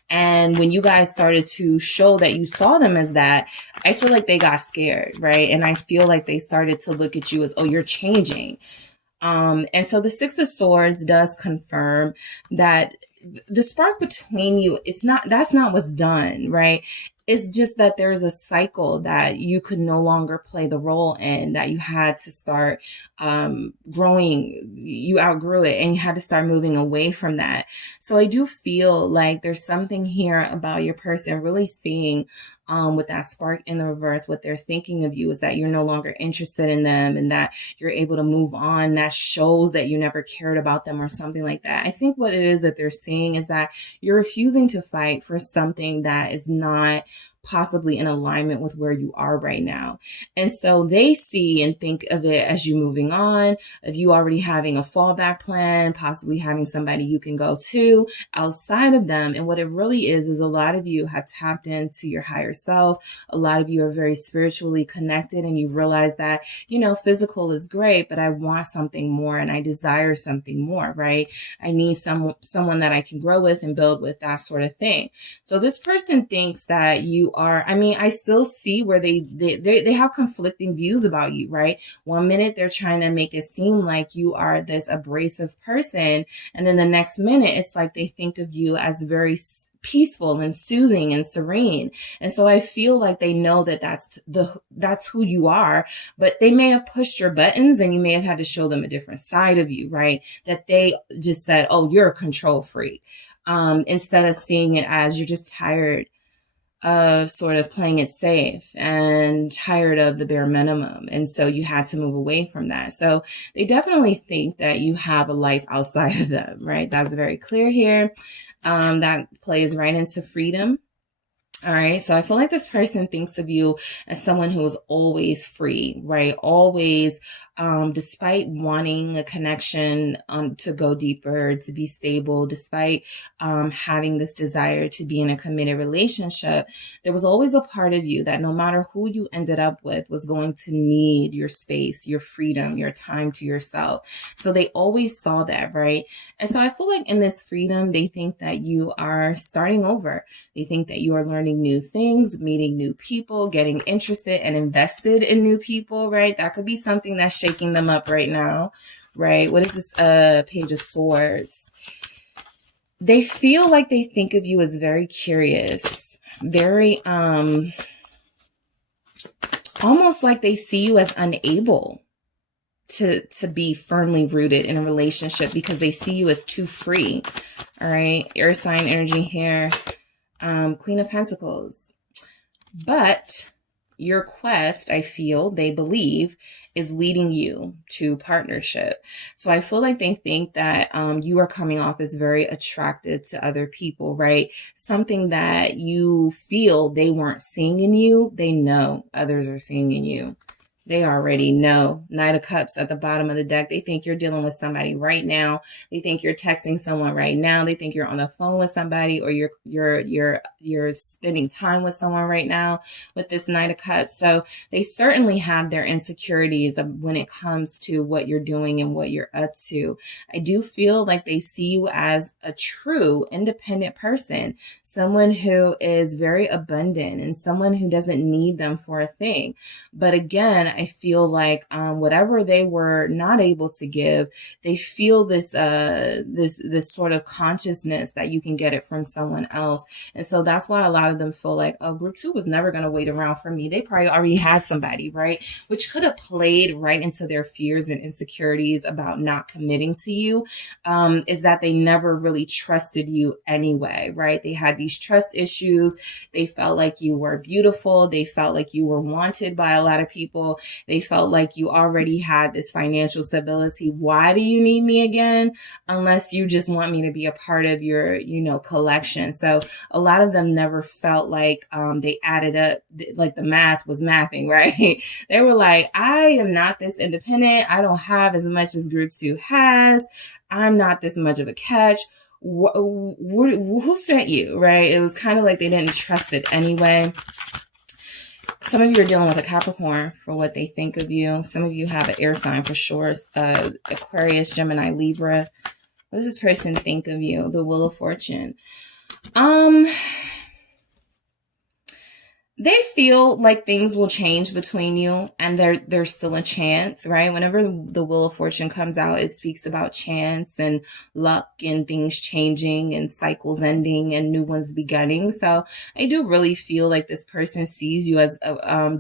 And when you guys started to show that you saw them as that, I feel like they got scared, right? And I feel like they started to look at you as, oh, you're changing. And so the Six of Swords does confirm that the spark between you, that's not what's done, right? It's just that there's a cycle that you could no longer play the role in, that you had to start growing. You outgrew it and you had to start moving away from that. So I do feel like there's something here about your person really seeing with that spark in the reverse, what they're thinking of you is that you're no longer interested in them and that you're able to move on. That shows that you never cared about them or something like that. I think what it is that they're seeing is that you're refusing to fight for something that is not possibly in alignment with where you are right now. And so they see and think of it as you moving on, of you already having a fallback plan, possibly having somebody you can go to outside of them. And what it really is a lot of you have tapped into your higher self. A lot of you are very spiritually connected, and you realize that, you know, physical is great, but I want something more and I desire something more, right? I need someone that I can grow with and build with, that sort of thing. So this person thinks that you are, I mean, I still see where they have conflicting views about you, right? One minute they're trying to make it seem like you are this abrasive person, and then the next minute it's like they think of you as very peaceful and soothing and serene. And so I feel like they know that that's who you are, but they may have pushed your buttons and you may have had to show them a different side of you, right? That they just said, oh, you're a control freak. Instead of seeing it as you're just tired of sort of playing it safe and tired of the bare minimum. And so you had to move away from that. So they definitely think that you have a life outside of them, right? That's very clear here. That plays right into freedom. All right. So I feel like this person thinks of you as someone who is always free, right? Always, despite wanting a connection, to go deeper, to be stable, despite, having this desire to be in a committed relationship, there was always a part of you that no matter who you ended up with was going to need your space, your freedom, your time to yourself. So they always saw that, right? And so I feel like in this freedom, they think that you are starting over. They think that you are learning new things, meeting new people, getting interested and invested in new people, right? That could be something that's shaking them up right now, right? What is this Page of Swords? They feel like they think of you as very curious, very almost like they see you as unable to be firmly rooted in a relationship because they see you as too free. All right, air sign energy here. Queen of Pentacles. But your quest, I feel, they believe, is leading you to partnership. So I feel like they think that you are coming off as very attracted to other people, right? Something that you feel they weren't seeing in you, they know others are seeing in you. They already know. Knight of Cups at the bottom of the deck. They think you're dealing with somebody right now. They think you're texting someone right now. They think you're on the phone with somebody, or you're spending time with someone right now with this Knight of Cups. So they certainly have their insecurities when it comes to what you're doing and what you're up to. I do feel like they see you as a true independent person, someone who is very abundant and someone who doesn't need them for a thing. But again, I feel like whatever they were not able to give, they feel this sort of consciousness that you can get it from someone else. And so that's why a lot of them feel like, oh, group 2 was never going to wait around for me. They probably already had somebody, right? Which could have played right into their fears and insecurities about not committing to you, is that they never really trusted you anyway, right? They had these trust issues. They felt like you were beautiful. They felt like you were wanted by a lot of people. They felt like you already had this financial stability. Why do you need me again? Unless you just want me to be a part of your, collection. So a lot of them never felt like they added up, like the math was mathing, right? They were like, I am not this independent. I don't have as much as group 2 has. I'm not this much of a catch. Who sent you, right? It was kind of like they didn't trust it anyway. Some of you are dealing with a Capricorn for what they think of you. Some of you have an air sign for sure. Aquarius, Gemini, Libra. What does this person think of you? The Wheel of Fortune. They feel like things will change between you, and there's still a chance, right? Whenever the Wheel of Fortune comes out, it speaks about chance and luck and things changing and cycles ending and new ones beginning. So I do really feel like this person sees you as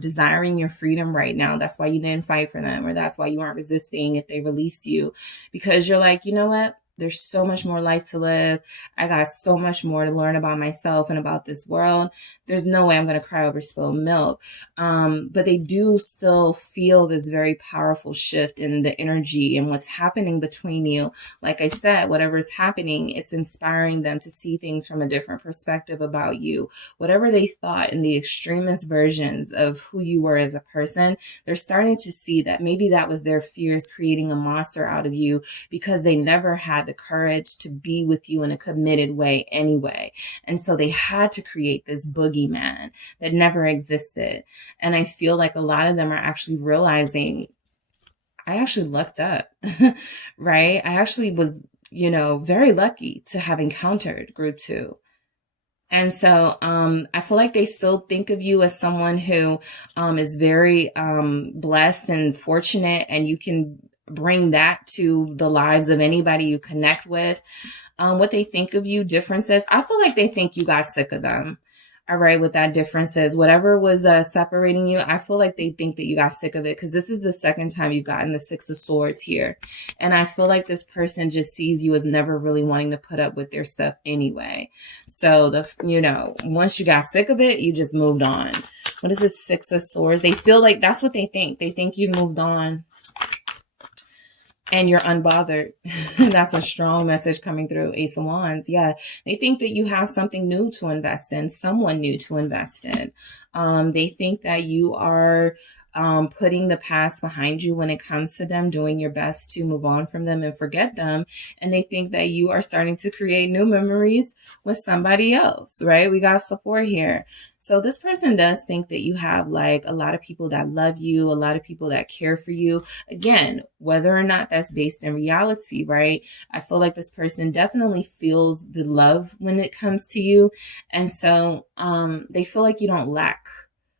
desiring your freedom right now. That's why you didn't fight for them, or that's why you aren't resisting if they released you, because you're like, you know what? There's so much more life to live. I got so much more to learn about myself and about this world. There's no way I'm going to cry over spilled milk. But they do still feel this very powerful shift in the energy and what's happening between you. Like I said, whatever is happening, it's inspiring them to see things from a different perspective about you. Whatever they thought in the extremist versions of who you were as a person, they're starting to see that maybe that was their fears creating a monster out of you, because they never had the courage to be with you in a committed way anyway. And so they had to create this boogeyman that never existed. And I feel like a lot of them are actually realizing, I actually lucked up, right? I actually was, very lucky to have encountered group 2. And so I feel like they still think of you as someone who is very blessed and fortunate, and you can bring that to the lives of anybody you connect with. What they think of you, differences. I feel like they think you got sick of them. All right, with that differences, whatever was separating you, I feel like they think that you got sick of it, because this is the second time you've gotten the 6 of Swords here. And I feel like this person just sees you as never really wanting to put up with their stuff anyway. So, once you got sick of it, you just moved on. What is this 6 of Swords? They feel like that's what they think. They think you've moved on and you're unbothered. That's a strong message coming through. Ace of Wands. Yeah. They think that you have something new to invest in, someone new to invest in. They think that you are putting the past behind you when it comes to them, doing your best to move on from them and forget them. And they think that you are starting to create new memories with somebody else, right? We got support here. So this person does think that you have like a lot of people that love you, a lot of people that care for you. Again, whether or not that's based in reality, right? I feel like this person definitely feels the love when it comes to you. And so they feel like you don't lack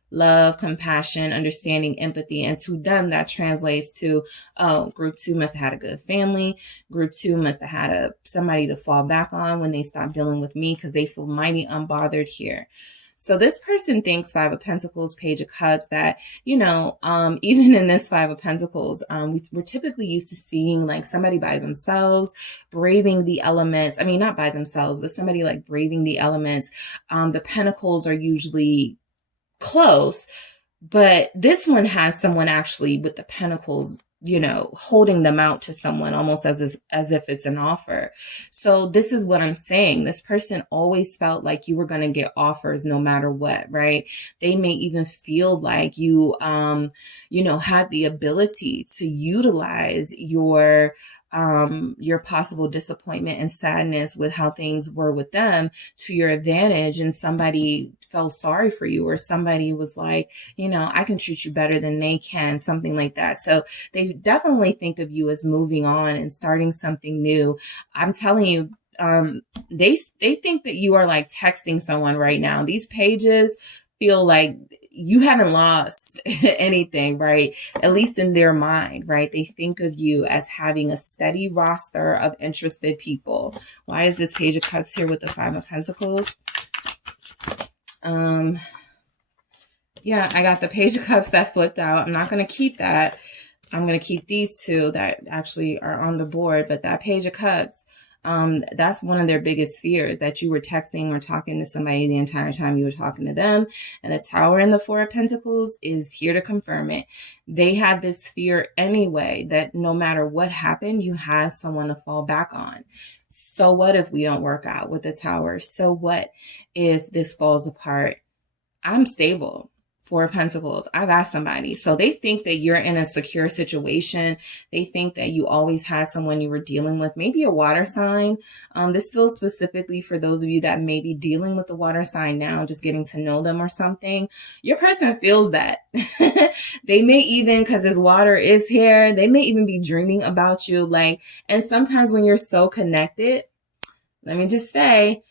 love, compassion, understanding, empathy. And to them, that translates to, oh, group 2 must have had a good family. Group 2 must have had somebody to fall back on when they stop dealing with me, because they feel mighty unbothered here. So this person thinks Five of Pentacles, Page of Cups, that, you know, even in this Five of Pentacles, we're typically used to seeing like somebody by themselves, braving the elements. I mean, not by themselves, but somebody like braving the elements. The Pentacles are usually close, but this one has someone actually with the Pentacles, you know, holding them out to someone almost as if it's an offer. So this is what I'm saying. This person always felt like you were going to get offers no matter what, right? They may even feel like you, you know, had the ability to utilize your possible disappointment and sadness with how things were with them to your advantage, and somebody felt sorry for you, or somebody was like, you know, I can treat you better than they can, something like that. So they definitely think of you as moving on and starting something new. I'm telling you, they think that you are like texting someone right now. These pages feel like you haven't lost anything, right? At least in their mind, right? They think of you as having a steady roster of interested people. Why is this Page of Cups here with the Five of Pentacles? Yeah, I got the Page of Cups that flipped out. I'm not going to keep that. I'm going to keep these two that actually are on the board, but that Page of Cups, that's one of their biggest fears, that you were texting or talking to somebody the entire time you were talking to them. And the Tower and the Four of Pentacles is here to confirm it. They had this fear anyway, that no matter what happened, you had someone to fall back on. So what if we don't work out with the Tower? So what if this falls apart? I'm stable. Four of Pentacles, I got somebody. So they think that you're in a secure situation. They think that you always had someone you were dealing with, maybe a water sign. This feels specifically for those of you that may be dealing with the water sign now, just getting to know them or something. Your person feels that. They may even, because this water is here, they may even be dreaming about you. Like, and sometimes when you're so connected, let me just say,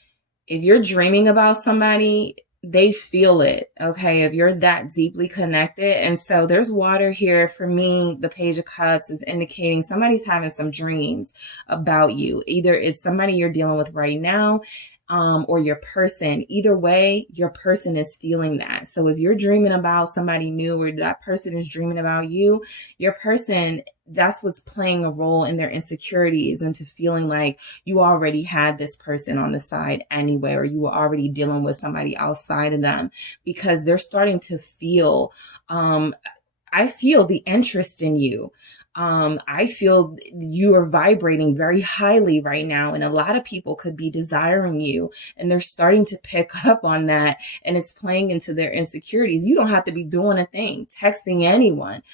if you're dreaming about somebody, they feel it, okay, if you're that deeply connected. And so there's water here. For me, the Page of Cups is indicating somebody's having some dreams about you. Either it's somebody you're dealing with right now, or your person. Either way, your person is feeling that. So if you're dreaming about somebody new, or that person is dreaming about you, your person, that's what's playing a role in their insecurities, into feeling like you already had this person on the side anyway, or you were already dealing with somebody outside of them, because they're starting to feel, I feel the interest in you. I feel you are vibrating very highly right now, and a lot of people could be desiring you, and they're starting to pick up on that, and it's playing into their insecurities. You don't have to be doing a thing, texting anyone,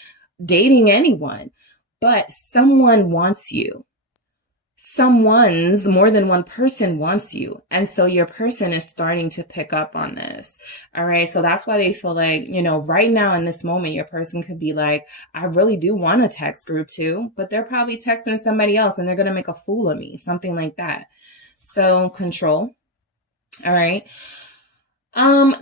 dating anyone, but someone wants you. Someone's, more than one person wants you. And so your person is starting to pick up on this. All right. So that's why they feel like, you know, right now in this moment, your person could be like, I really do want a text group too, but they're probably texting somebody else and they're going to make a fool of me. Something like that. So control. All right.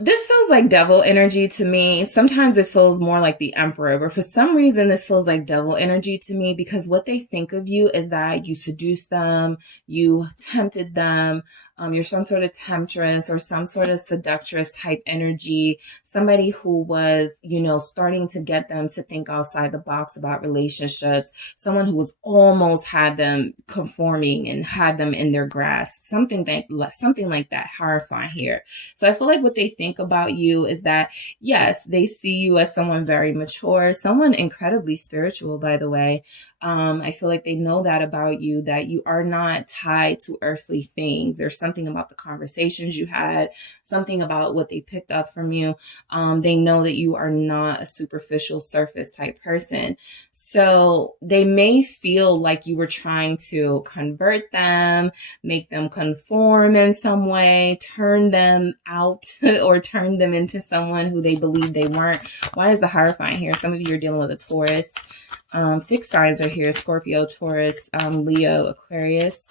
This feels like devil energy to me. Sometimes it feels more like the Emperor, but for some reason this feels like devil energy to me, because what they think of you is that you seduced them, you tempted them, you're some sort of temptress or some sort of seductress type energy, somebody who was, you know, starting to get them to think outside the box about relationships, someone who was almost had them conforming and had them in their grasp, something like that, horrifying here. So I feel like what they think about you is that, yes, they see you as someone very mature, someone incredibly spiritual, by the way. I feel like they know that about you, that you are not tied to earthly things. There's something about the conversations you had, something about what they picked up from you. They know that you are not a superficial surface type person. So they may feel like you were trying to convert them, make them conform in some way, turn them out or turn them into someone who they believe they weren't. Why is the horrifying here? Some of you are dealing with a Taurus. Fixed signs are here: Scorpio, Taurus, Leo, Aquarius.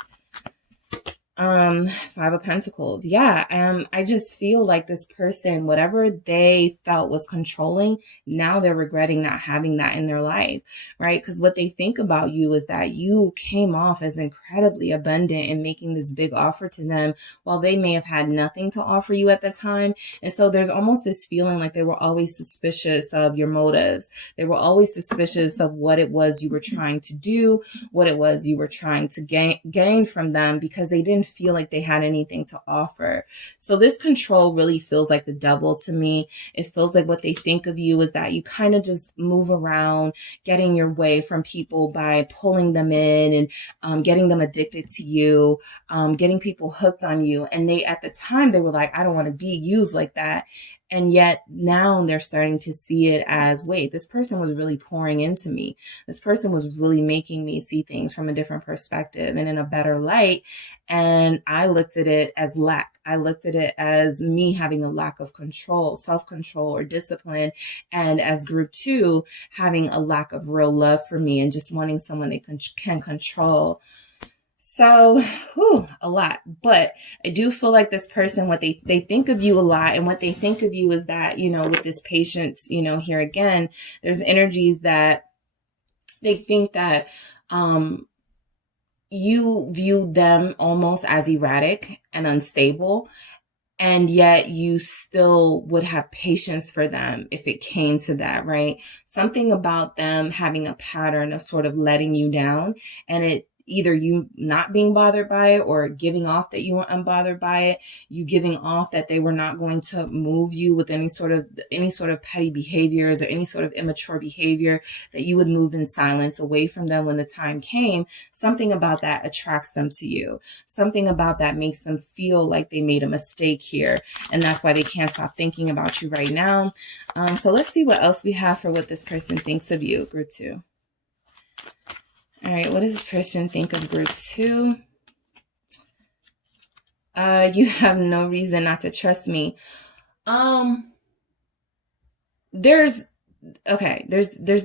Five of Pentacles. Yeah. I just feel like this person, whatever they felt was controlling, now they're regretting not having that in their life, right? Because what they think about you is that you came off as incredibly abundant in making this big offer to them while they may have had nothing to offer you at the time. And so there's almost this feeling like they were always suspicious of your motives. They were always suspicious of what it was you were trying to do, what it was you were trying to gain from them, because they didn't feel like they had anything to offer. So this control really feels like the devil to me. It feels like what they think of you is that you kind of just move around, getting your way from people by pulling them in and getting them addicted to you, getting people hooked on you. And they, at the time, they were like, I don't want to be used like that. And yet now they're starting to see it as, wait, this person was really pouring into me. This person was really making me see things from a different perspective and in a better light. And I looked at it as lack. I looked at it as me having a lack of control, self-control or discipline. And as group 2, having a lack of real love for me and just wanting someone they can control. So, a lot. But I do feel like this person, what they think of you a lot, and what they think of you is that, with this patience, here again, there's energies that they think that, you view them almost as erratic and unstable. And yet you still would have patience for them if it came to that, right? Something about them having a pattern of sort of letting you down, and it either you not being bothered by it or giving off that you were unbothered by it, you giving off that they were not going to move you with any sort of petty behaviors or any sort of immature behavior, that you would move in silence away from them when the time came. Something about that attracts them to you. Something about that makes them feel like they made a mistake here. And that's why they can't stop thinking about you right now. So let's see what else we have for what this person thinks of you, group 2. All right, what does this person think of group 2? You have no reason not to trust me. There's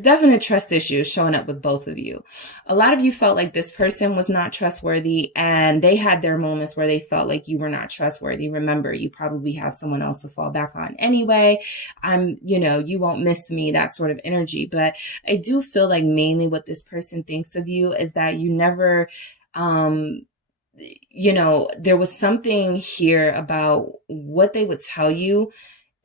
definite trust issues showing up with both of you. A lot of you felt like this person was not trustworthy, and they had their moments where they felt like you were not trustworthy. Remember, you probably have someone else to fall back on anyway. You won't miss me, that sort of energy. But I do feel like mainly what this person thinks of you is that you never, there was something here about what they would tell you.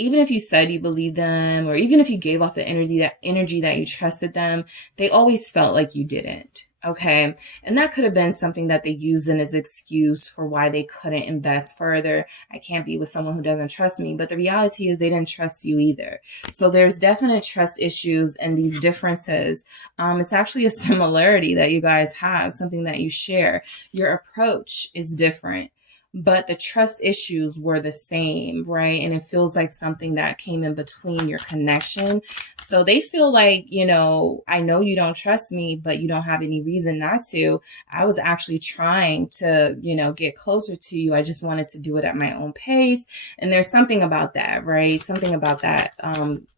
Even if you said you believed them, or even if you gave off the energy that you trusted them, they always felt like you didn't. Okay. And that could have been something that they used as an excuse for why they couldn't invest further. I can't be with someone who doesn't trust me. But the reality is they didn't trust you either. So there's definite trust issues and these differences. It's actually a similarity that you guys have, something that you share. Your approach is different, but the trust issues were the same, right? And it feels like something that came in between your connection. So they feel like, I know you don't trust me, but you don't have any reason not to. I was actually trying to, get closer to you. I just wanted to do it at my own pace. And there's something about that, right? Something about that,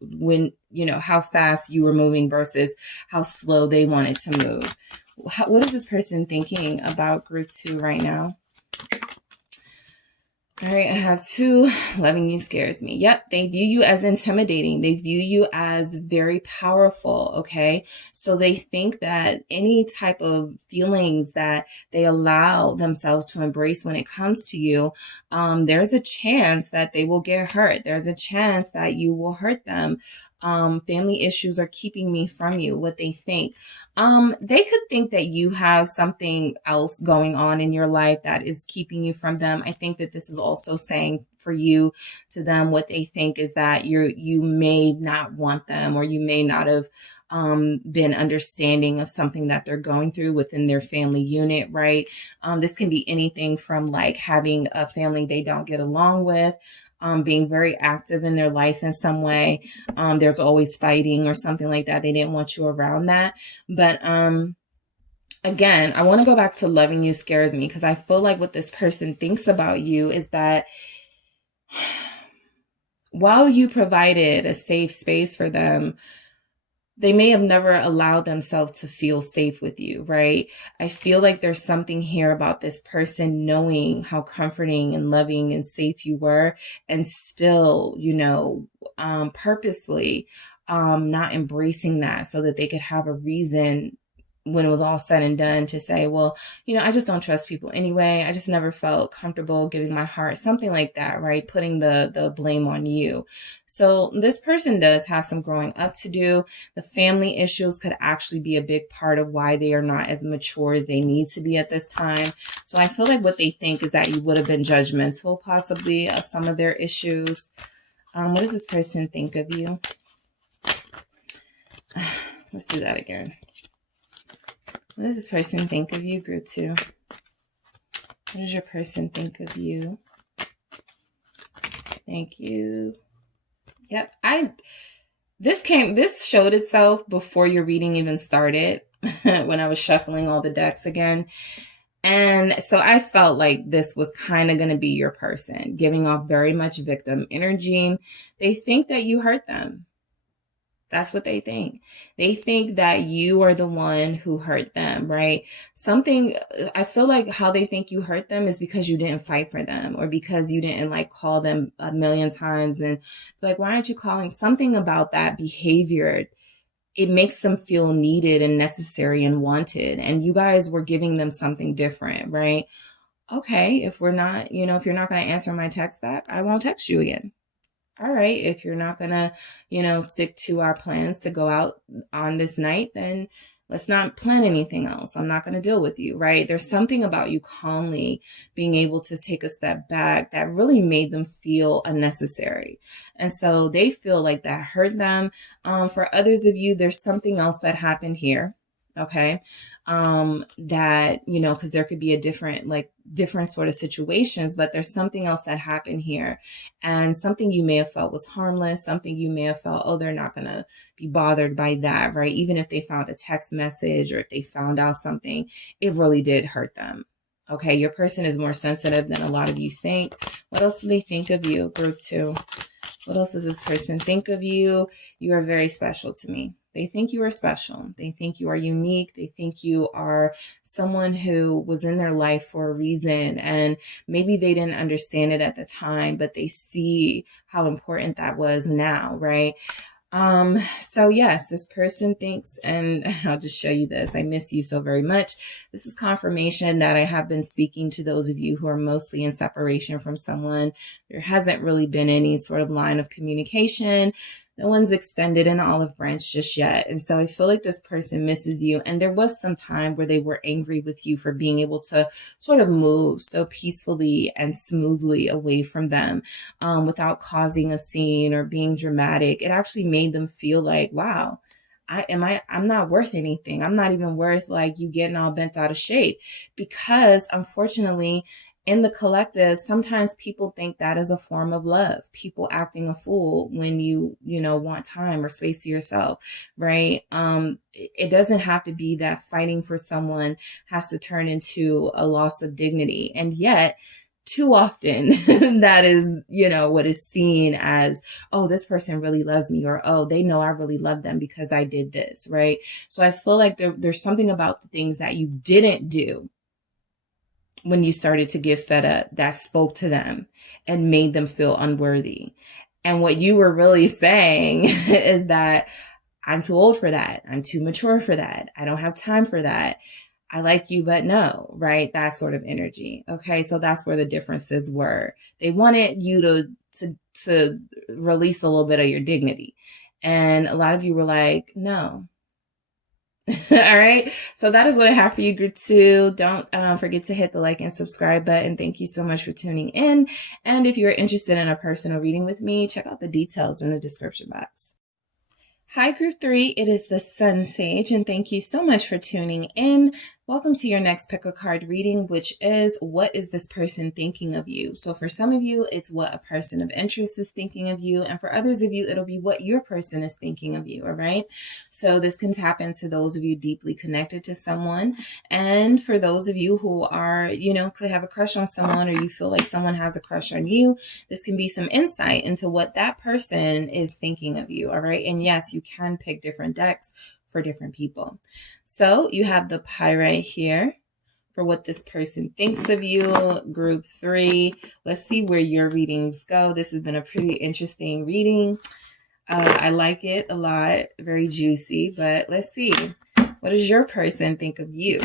when, how fast you were moving versus how slow they wanted to move. What is this person thinking about group 2 right now? All right, I have 2. Loving you scares me. Yep, they view you as intimidating. They view you as very powerful, okay? So they think that any type of feelings that they allow themselves to embrace when it comes to you, there's a chance that they will get hurt. There's a chance that you will hurt them. Family issues are keeping me from you, what they think. They could think that you have something else going on in your life that is keeping you from them. I think that this is also saying for you to them, what they think is that you may not want them, or you may not have been understanding of something that they're going through within their family unit, right? This can be anything from like having a family they don't get along with, being very active in their life in some way. There's always fighting or something like that. They didn't want you around that. But again, I want to go back to loving you scares me, because I feel like what this person thinks about you is that while you provided a safe space for them, they may have never allowed themselves to feel safe with you, right? I feel like there's something here about this person knowing how comforting and loving and safe you were, and still, purposely not embracing that so that they could have a reason when it was all said and done to say, well, I just don't trust people anyway. I just never felt comfortable giving my heart, something like that, right? Putting the blame on you. So this person does have some growing up to do. The family issues could actually be a big part of why they are not as mature as they need to be at this time. So I feel like what they think is that you would have been judgmental possibly of some of their issues. What does this person think of you? Let's do that again. What does this person think of you, group 2? What does your person think of you? Thank you. Yep. This showed itself before your reading even started when I was shuffling all the decks again. And so I felt like this was kind of going to be your person, giving off very much victim energy. They think that you hurt them. That's what they think. They think that you are the one who hurt them, right? I feel like how they think you hurt them is because you didn't fight for them, or because you didn't call them a million times and be why aren't you calling? Something about that behavior, it makes them feel needed and necessary and wanted. And you guys were giving them something different, right? Okay, if you're not going to answer my text back, I won't text you again. All right, if you're not going to, stick to our plans to go out on this night, then let's not plan anything else. I'm not going to deal with you, right? There's something about you calmly being able to take a step back that really made them feel unnecessary. And so they feel like that hurt them. For others of you, there's something else that happened here. Okay. That, because there could be a different sort of situations, but there's something else that happened here, and something you may have felt was harmless, something you may have felt, oh, they're not going to be bothered by that, right? Even if they found a text message or if they found out something, it really did hurt them. Okay. Your person is more sensitive than a lot of you think. What else do they think of you, group 2? What else does this person think of you? You are very special to me. They think you are special. They think you are unique. They think you are someone who was in their life for a reason. And maybe they didn't understand it at the time, but they see how important that was now, right? So yes, this person thinks, and I'll just show you this. I miss you so very much. This is confirmation that I have been speaking to those of you who are mostly in separation from someone. There hasn't really been any sort of line of communication. No one's extended an olive branch just yet. And so I feel like this person misses you. And there was some time where they were angry with you for being able to sort of move so peacefully and smoothly away from them, without causing a scene or being dramatic. It actually made them feel like, wow, I'm not worth anything. I'm not even worth you getting all bent out of shape, because unfortunately, in the collective, sometimes people think that is a form of love. People acting a fool when you want time or space to yourself, right? It doesn't have to be that fighting for someone has to turn into a loss of dignity. And yet, too often, that is, what is seen as, oh, this person really loves me, or, oh, they know I really love them because I did this, right? So I feel like there's something about the things that you didn't do when you started to get fed up that spoke to them and made them feel unworthy. And what you were really saying is that I'm too old for that. I'm too mature for that. I don't have time for that. I like you, but no, right? That sort of energy. Okay. So that's where the differences were. They wanted you to release a little bit of your dignity. And a lot of you were like, no. All right. So that is what I have for you, group 2. Don't forget to hit the like and subscribe button. Thank you so much for tuning in. And if you're interested in a personal reading with me, check out the details in the description box. Hi, group 3. It is the SunSage, and thank you so much for tuning in. Welcome to your next pick a card reading, which is what is this person thinking of you? So for some of you, it's what a person of interest is thinking of you. And for others of you, it'll be what your person is thinking of you. All right. So this can tap into those of you deeply connected to someone. And for those of you who are, could have a crush on someone, or you feel like someone has a crush on you, this can be some insight into what that person is thinking of you. All right. And yes, you can pick different decks for different people. So you have the pie right here for what this person thinks of you. Group 3. Let's see where your readings go. This has been a pretty interesting reading. I like it a lot. Very juicy. But let's see. What does your person think of you?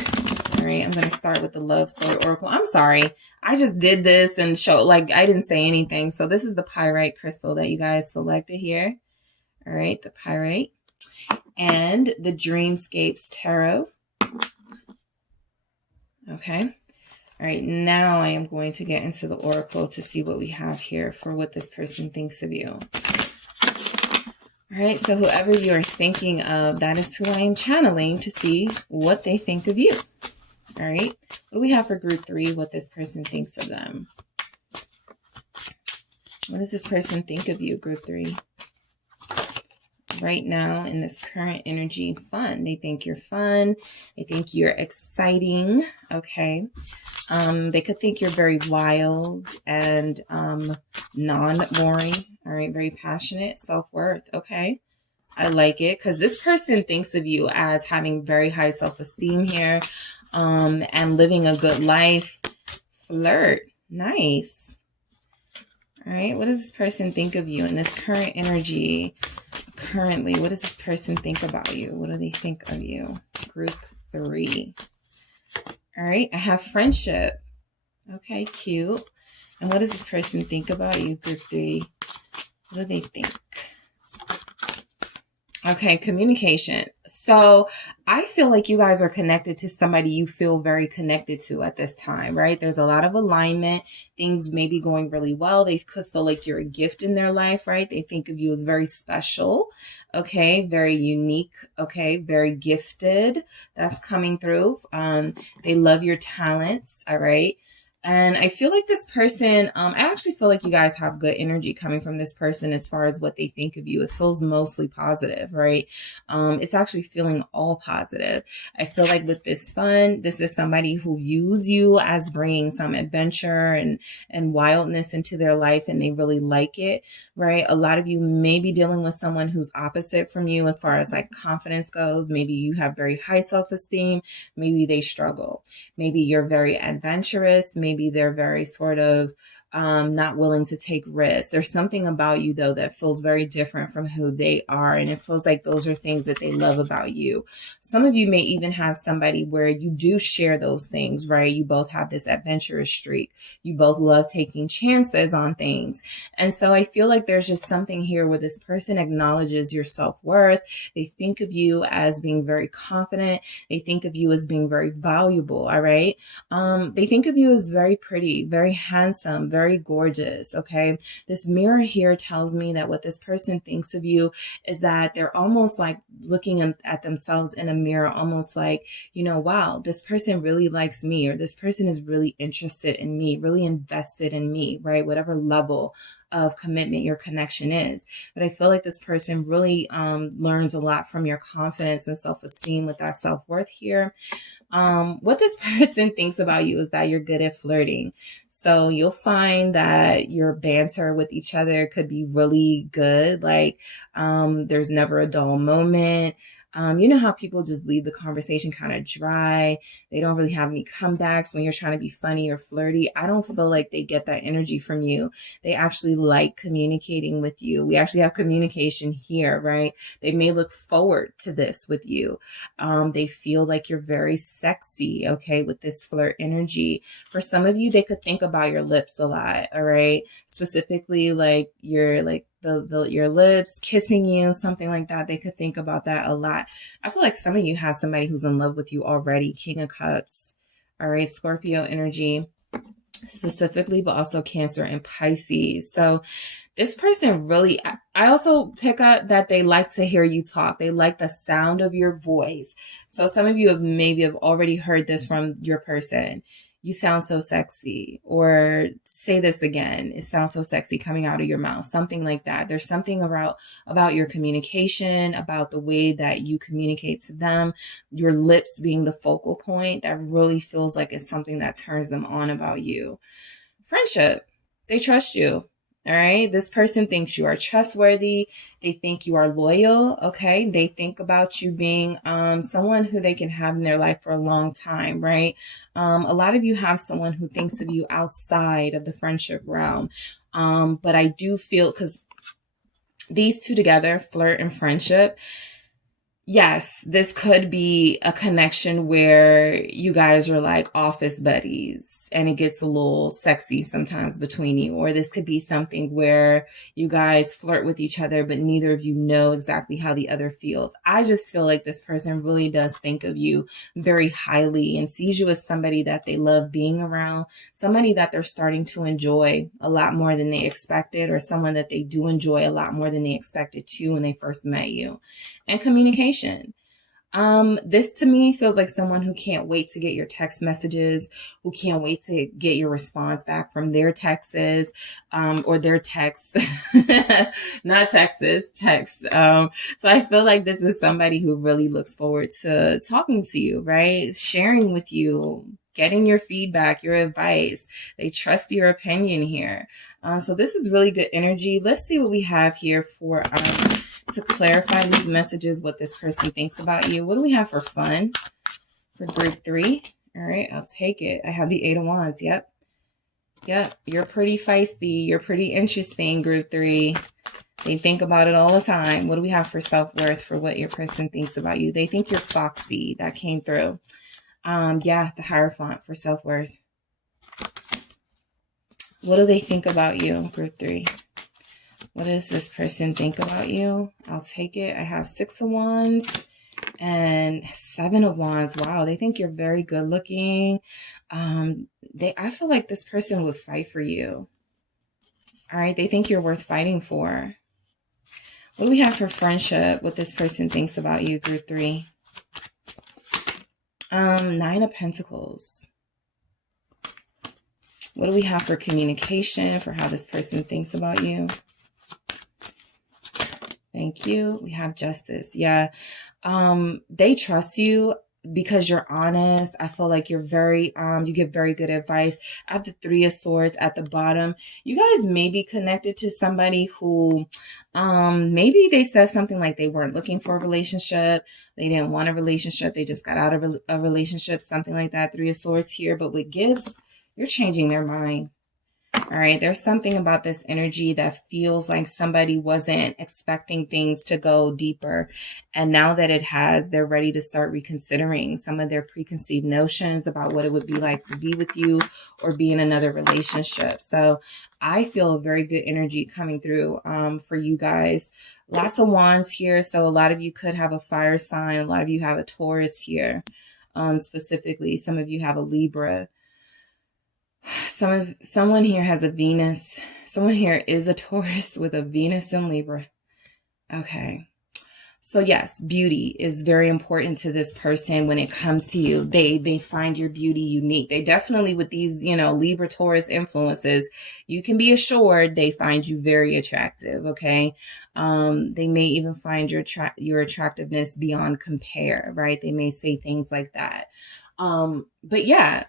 All right. I'm going to start with the love story oracle. I'm sorry. I just did this and I didn't say anything. So this is the pyrite crystal that you guys selected here. All right. The pyrite. And the Dreamscapes Tarot. Okay. All right. Now I am going to get into the oracle to see what we have here for what this person thinks of you. All right. So whoever you're thinking of, that is who I am channeling to see what they think of you. All right. What do we have for group 3? What this person thinks of them. What does this person think of you, group 3? Right now in this current energy, fun. They think you're fun. They think you're exciting. Okay. They could think you're very wild and non-boring. All right. Very passionate. Self-worth. Okay. I like it because this person thinks of you as having very high self-esteem here, and living a good life. Flirt. Nice. All right. What does this person think of you in this current energy? Currently, what does this person think about you? What do they think of you? Group 3. All right. I have friendship. Okay. Cute. And what does this person think about you? Group 3. What do they think? Okay, communication. So I feel like you guys are connected to somebody you feel very connected to at this time, right? There's a lot of alignment. Things may be going really well. They could feel like you're a gift in their life, right? They think of you as very special. Okay, very unique. Okay, very gifted. That's coming through. They love your talents. All right. And I feel like this person, I actually feel like you guys have good energy coming from this person as far as what they think of you. It feels mostly positive, right? It's actually feeling all positive. I feel like with this fun, this is somebody who views you as bringing some adventure and wildness into their life, and they really like it, right? A lot of you may be dealing with someone who's opposite from you as far as like confidence goes. Maybe you have very high self-esteem. Maybe they struggle. Maybe you're very adventurous. Maybe they're very sort of not willing to take risks. There's something about you, though, that feels very different from who they are. And it feels like those are things that they love about you. Some of you may even have somebody where you do share those things, right? You both have this adventurous streak. You both love taking chances on things. And so I feel like there's just something here where this person acknowledges your self-worth. They think of you as being very confident. They think of you as being very valuable, all right? They think of you as very pretty, very handsome, very gorgeous, okay? This mirror here tells me that what this person thinks of you is that they're almost like looking at themselves in a mirror, almost like, wow, this person really likes me, or this person is really interested in me, really invested in me, right? Whatever level of commitment your connection is. But I feel like this person really learns a lot from your confidence and self-esteem with that self-worth here. What this person thinks about you is that you're good at flirting. So you'll find that your banter with each other could be really good. Like, there's never a dull moment. You know how people just leave the conversation kind of dry. They don't really have any comebacks when you're trying to be funny or flirty. I don't feel like they get that energy from you. They actually like communicating with you. We actually have communication here, right? They may look forward to this with you. They feel like you're very sexy, okay, with this flirt energy. For some of you, they could think about your lips a lot, all right? Specifically, like your lips, kissing you, something like that. They could think about that a lot. I feel like some of you have somebody who's in love with you already. King of Cups, all right? Scorpio energy specifically, but also Cancer and Pisces. So this person really, I also pick up that they like to hear you talk. They like the sound of your voice. So some of you have already heard this from your person. You sound so sexy, or say this again. It sounds so sexy coming out of your mouth, something like that. There's something about your communication, about the way that you communicate to them, your lips being the focal point, that really feels like it's something that turns them on about you. Friendship. They trust you. All right. This person thinks you are trustworthy. They think you are loyal. Okay. They think about you being someone who they can have in their life for a long time. Right. A lot of you have someone who thinks of you outside of the friendship realm. But I do feel, because these two together, flirt and friendship, yes, this could be a connection where you guys are like office buddies and it gets a little sexy sometimes between you. Or this could be something where you guys flirt with each other, but neither of you know exactly how the other feels. I just feel like this person really does think of you very highly and sees you as somebody that they love being around, somebody that they're starting to enjoy a lot more than they expected, or someone that they do enjoy a lot more than they expected to when they first met you. And communication. This to me feels like someone who can't wait to get your text messages, who can't wait to get your response back from their texts, or their texts, not Texas, text. So I feel like this is somebody who really looks forward to talking to you, right? Sharing with you, getting your feedback, your advice. They trust your opinion here. So this is really good energy. Let's see what we have here for, to clarify these messages, what this person thinks about you. What do we have for fun for group 3? All right, I'll take it. I have the 8 of Wands. Yep. You're pretty feisty. You're pretty interesting, group 3. They think about it all the time. What do we have for self-worth for what your person thinks about you? They think you're foxy. That came through. Yeah, the Hierophant for self-worth. What do they think about you, group 3? What does this person think about you? I'll take it. I have 6 of Wands and 7 of Wands. Wow, they think you're very good looking. I feel like this person would fight for you. All right, they think you're worth fighting for. What do we have for friendship? What this person thinks about you, group 3? 9 of Pentacles. What do we have for communication, for how this person thinks about you? Thank you. We have Justice. Yeah. They trust you because you're honest. I feel like you're very, you give very good advice. I have the 3 of Swords at the bottom. You guys may be connected to somebody who, maybe they said something like they weren't looking for a relationship. They didn't want a relationship. They just got out of a relationship, something like that. 3 of Swords here. But with gifts, you're changing their mind. All right. There's something about this energy that feels like somebody wasn't expecting things to go deeper. And now that it has, they're ready to start reconsidering some of their preconceived notions about what it would be like to be with you or be in another relationship. So I feel a very good energy coming through for you guys. Lots of Wands here. So a lot of you could have a fire sign. A lot of you have a Taurus here. Specifically, some of you have a Libra. Someone here has a Venus. Someone here is a Taurus with a Venus in Libra. Okay. So yes, beauty is very important to this person when it comes to you. They find your beauty unique. They definitely, with these, Libra, Taurus influences, you can be assured they find you very attractive. Okay. They may even find your attractiveness beyond compare, right? They may say things like that. But yeah,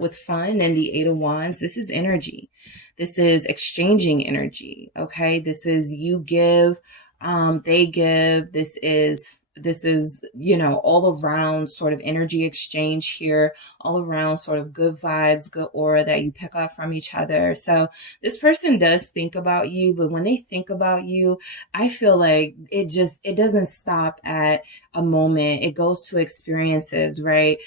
with fun and the 8 of Wands, this is energy. This is exchanging energy. Okay. This is you give, they give. This is, all around sort of energy exchange here, all around sort of good vibes, good aura that you pick up from each other. So this person does think about you, but when they think about you, I feel like it doesn't stop at a moment. It goes to experiences, right?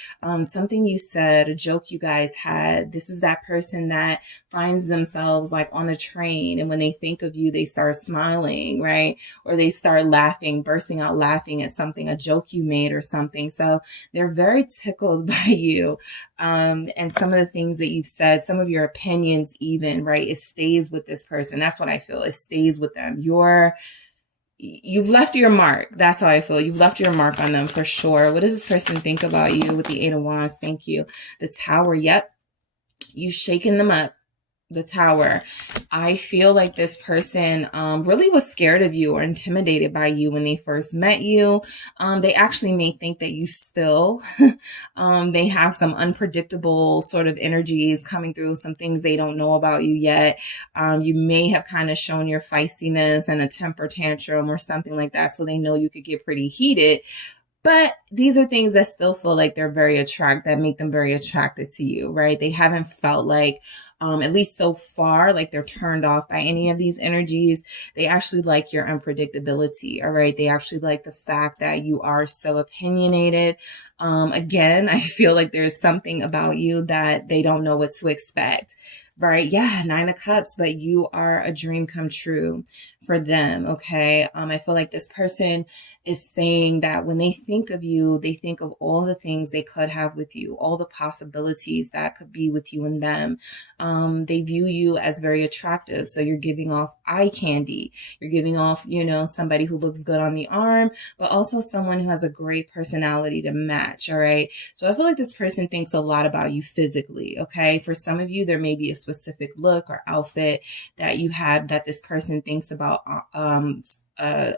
Something you said, a joke you guys had. This is that person that finds themselves like on a train, and when they think of you, they start smiling, right? Or they start laughing, bursting out laughing at something, a joke you made or something. So they're very tickled by you. And some of the things that you've said, some of your opinions even, right? It stays with this person. That's what I feel. It stays with them. you've left your mark. That's how I feel. You've left your mark on them for sure. What does this person think about you with the Eight of Wands? Thank you. The Tower. Yep. You've shaken them up. The Tower. I feel like this person really was scared of you or intimidated by you when they first met you. They actually may think that you still may have some unpredictable sort of energies coming through, some things they don't know about you yet. You may have kind of shown your feistiness and a temper tantrum or something like that, so they know you could get pretty heated. But these are things that still feel like they're that make them very attracted to you, right? They haven't felt like, at least so far, like they're turned off by any of these energies. They actually like your unpredictability, all right? They actually like the fact that you are so opinionated. Again, I feel like there's something about you that they don't know what to expect. Right? Yeah, Nine of Cups, but you are a dream come true for them. Okay. I feel like this person is saying that when they think of you, they think of all the things they could have with you, all the possibilities that could be with you and them. They view you as very attractive. So you're giving off eye candy. You're giving off, somebody who looks good on the arm, but also someone who has a great personality to match. All right. So I feel like this person thinks a lot about you physically. Okay. For some of you, there may be a specific look or outfit that you have that this person thinks about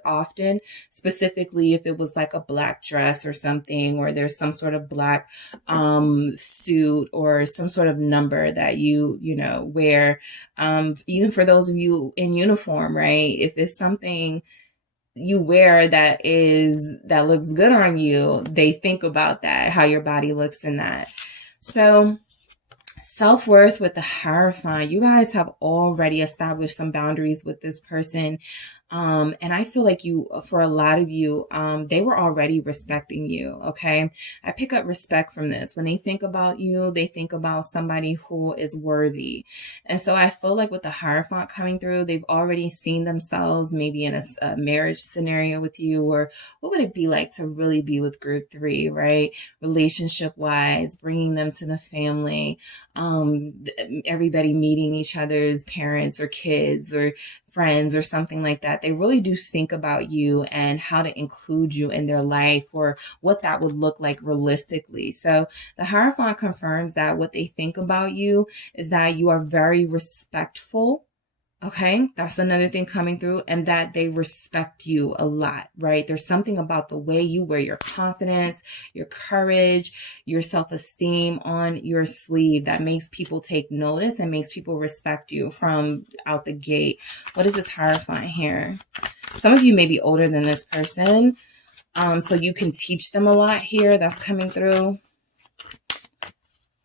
often, specifically if it was like a black dress or something, or there's some sort of black suit or some sort of number that you wear. Even for those of you in uniform, right? If it's something you wear that looks good on you, they think about that, how your body looks in that. So self-worth with the Hierophant, you guys have already established some boundaries with this person. And I feel like for a lot of you, they were already respecting you. Okay. I pick up respect from this. When they think about you, they think about somebody who is worthy. And so I feel like with the Hierophant coming through, they've already seen themselves maybe in a marriage scenario with you, or what would it be like to really be with group 3, right? Relationship wise, bringing them to the family, everybody meeting each other's parents or kids or friends or something like that. They really do think about you and how to include you in their life, or what that would look like realistically. So the Hierophant confirms that what they think about you is that you are very respectful. Okay, that's another thing coming through, and that they respect you a lot, right? There's something about the way you wear your confidence, your courage, your self-esteem on your sleeve that makes people take notice and makes people respect you from out the gate. What is this Hierophant here? Some of you may be older than this person, so you can teach them a lot here. That's coming through.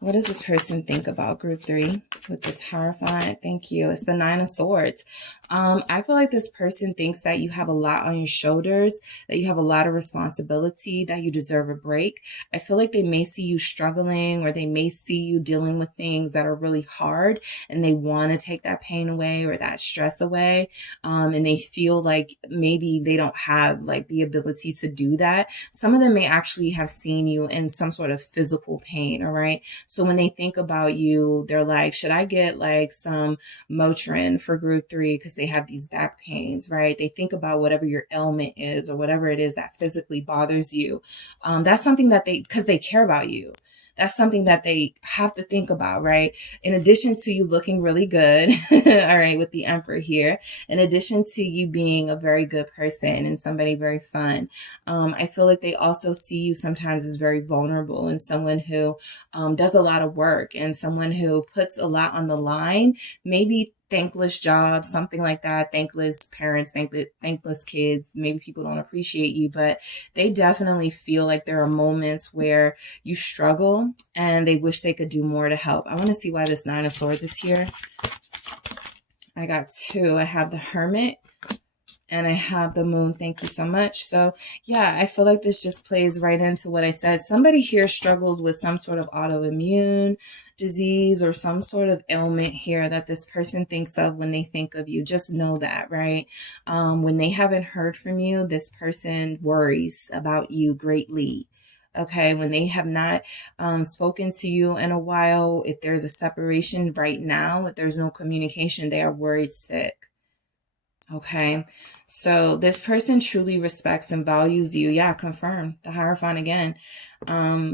What does this person think about group 3 with this Hierophant? Thank you. It's the Nine of Swords. I feel like this person thinks that you have a lot on your shoulders, that you have a lot of responsibility, that you deserve a break. I feel like they may see you struggling, or they may see you dealing with things that are really hard, and they want to take that pain away or that stress away. And they feel like maybe they don't have like the ability to do that. Some of them may actually have seen you in some sort of physical pain. All right. So when they think about you, they're like, should I get like some Motrin for group 3? Because they have these back pains, right? They think about whatever your ailment is, or whatever it is that physically bothers you. That's something that because they care about you. That's something that they have to think about, right? In addition to you looking really good, all right, with the Emperor here, in addition to you being a very good person and somebody very fun, I feel like they also see you sometimes as very vulnerable, and someone who does a lot of work, and someone who puts a lot on the line, maybe thankless job, something like that, thankless parents, thankless kids. Maybe people don't appreciate you, but they definitely feel like there are moments where you struggle and they wish they could do more to help. I want to see why this Nine of Swords is here. I got 2. I have the Hermit and I have the Moon. Thank you so much. So yeah, I feel like this just plays right into what I said. Somebody here struggles with some sort of autoimmune disease or some sort of ailment here that this person thinks of when they think of you. Just know that, right? When they haven't heard from you, this person worries about you greatly. Okay, when they have not spoken to you in a while, if there's a separation right now, if there's no communication, they are worried sick. Okay. So this person truly respects and values you. Yeah, confirm the Hierophant again.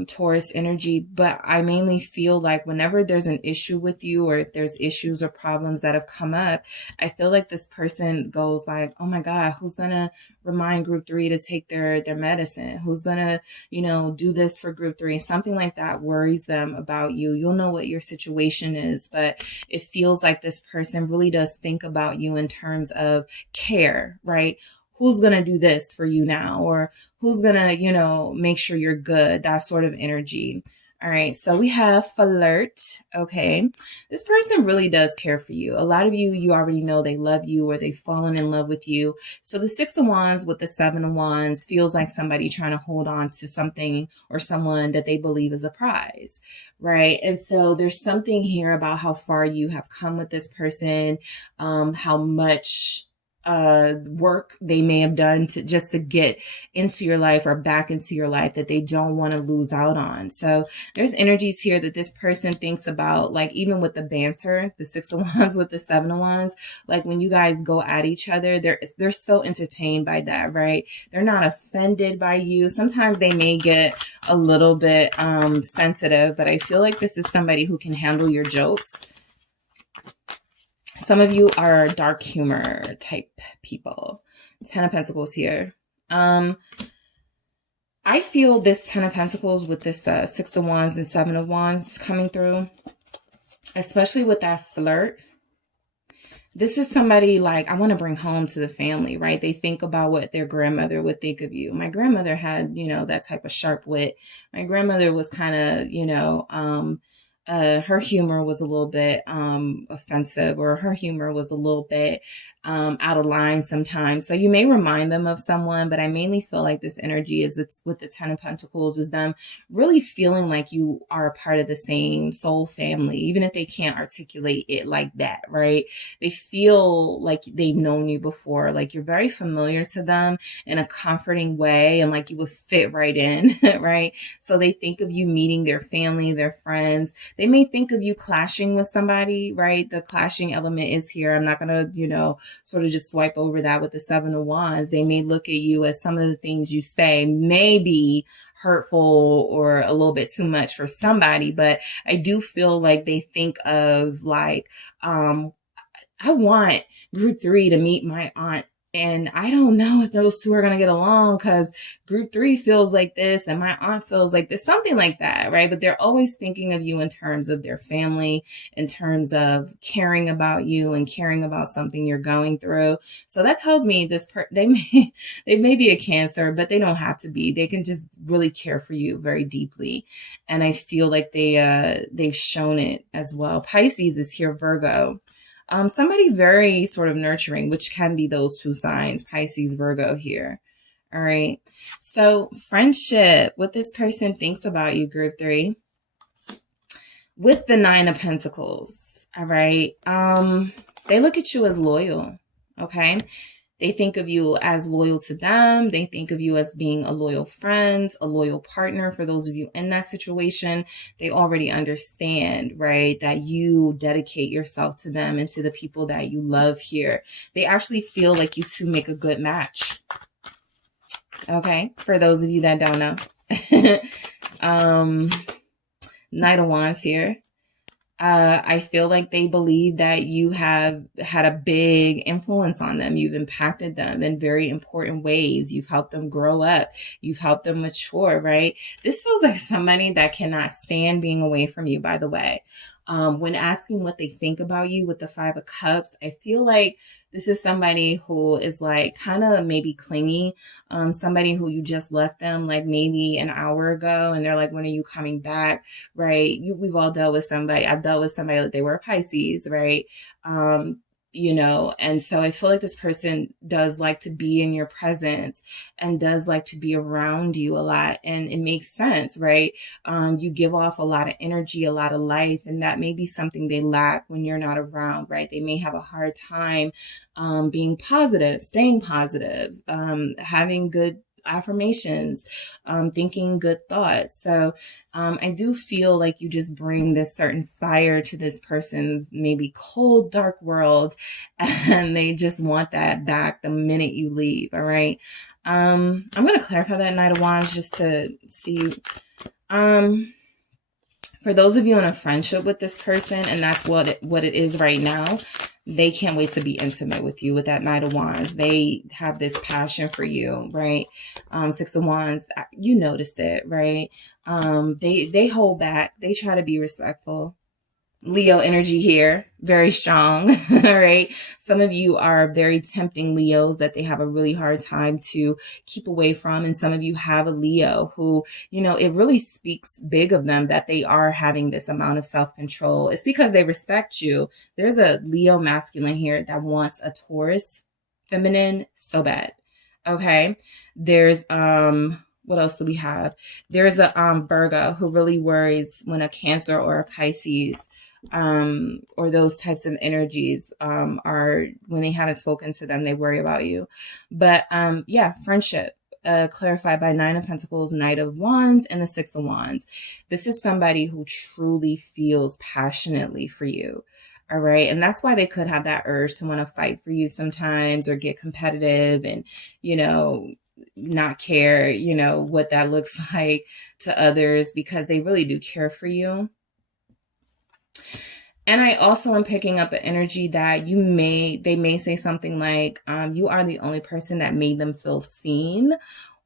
Taurus energy. But I mainly feel like whenever there's an issue with you, or if there's issues or problems that have come up, I feel like this person goes like, oh my God, who's gonna remind group 3 to take their medicine? Who's gonna, do this for group 3? Something like that worries them about you. You'll know what your situation is, but it feels like this person really does think about you in terms of care, right? Who's going to do this for you now? Or who's going to, make sure you're good? That sort of energy. All right. So we have flirt. Okay. This person really does care for you. A lot of you already know they love you, or they've fallen in love with you. So the 6 of Wands with the 7 of Wands feels like somebody trying to hold on to something or someone that they believe is a prize. Right. And so there's something here about how far you have come with this person, how much work they may have done to get into your life or back into your life that they don't want to lose out on. So there's energies here that this person thinks about, like even with the banter, the 6 of Wands with the 7 of Wands, like when you guys go at each other, they're so entertained by that, right? They're not offended by you. Sometimes they may get a little bit sensitive, but I feel like this is somebody who can handle your jokes. Some of you are dark humor type people. 10 of Pentacles here. I feel this 10 of Pentacles with this 6 of Wands and 7 of Wands coming through, especially with that flirt. This is somebody like, I want to bring home to the family, right? They think about what their grandmother would think of you. My grandmother had, that type of sharp wit. My grandmother was kind of, her humor was a little bit offensive, or her humor was a little bit out of line sometimes. So you may remind them of someone, but I mainly feel like this energy it's with the 10 of Pentacles is them really feeling like you are a part of the same soul family, even if they can't articulate it like that, right? They feel like they've known you before, like you're very familiar to them in a comforting way, and like you would fit right in, right? So they think of you meeting their family, their friends. They may think of you clashing with somebody, right? The clashing element is here. I'm not going to, sort of just swipe over that with the 7 of Wands. They may look at you as some of the things you say may be hurtful or a little bit too much for somebody, but I do feel like they think of like, I want group 3 to meet my aunt, and I don't know if those two are going to get along because group 3 feels like this and my aunt feels like this, something like that, right? But they're always thinking of you in terms of their family, in terms of caring about you and caring about something you're going through. So that tells me they may be a Cancer, but they don't have to be. They can just really care for you very deeply. And I feel like they've shown it as well. Pisces is here, Virgo. Somebody very sort of nurturing, which can be those two signs, Pisces, Virgo here. All right. So friendship, what this person thinks about you, group 3, with the 9 of Pentacles. All right. They look at you as loyal. Okay. They think of you as loyal to them. They think of you as being a loyal friend, a loyal partner. For those of you in that situation, they already understand, right, that you dedicate yourself to them and to the people that you love here. They actually feel like you two make a good match. Okay, for those of you that don't know. Knight of Wands here. I feel like they believe that you have had a big influence on them. You've impacted them in very important ways. You've helped them grow up. You've helped them mature, right? This feels like somebody that cannot stand being away from you, by the way. When asking what they think about you with the 5 of Cups, I feel like this is somebody who is like kind of maybe clingy, somebody who you just left them like maybe an hour ago and they're like, when are you coming back? Right? We've all dealt with somebody. I've dealt with somebody that they were a Pisces, right? And so I feel like this person does like to be in your presence and does like to be around you a lot. And it makes sense, right? You give off a lot of energy, a lot of life, and that may be something they lack when you're not around, right? They may have a hard time being positive, staying positive, having good affirmations, thinking good thoughts. So I do feel like you just bring this certain fire to this person's maybe cold, dark world, and they just want that back the minute you leave. All right. I'm going to clarify that Knight of Wands just to see. For those of you in a friendship with this person, and that's what it is right now, they can't wait to be intimate with you with that Knight of Wands. They have this passion for you, right? Six of Wands, you noticed it, right? They hold back. They try to be respectful. Leo energy here, very strong, all right? Some of you are very tempting Leos that they have a really hard time to keep away from. And some of you have a Leo who, you know, it really speaks big of them that they are having this amount of self-control. It's because they respect you. There's a Leo masculine here that wants a Taurus feminine so bad, okay? There's, what else do we have? There's a Virgo who really worries when a Cancer or a Pisces or those types of energies are, when they haven't spoken to them, they worry about you. But yeah, friendship clarified by Nine of Pentacles, Knight of Wands, and the Six of Wands. This is somebody who truly feels passionately for you. All right. And that's why they could have that urge to want to fight for you sometimes or get competitive and, you know, not care, you know, what that looks like to others, because they really do care for you. And I also am picking up an energy that they may say something like, you are the only person that made them feel seen,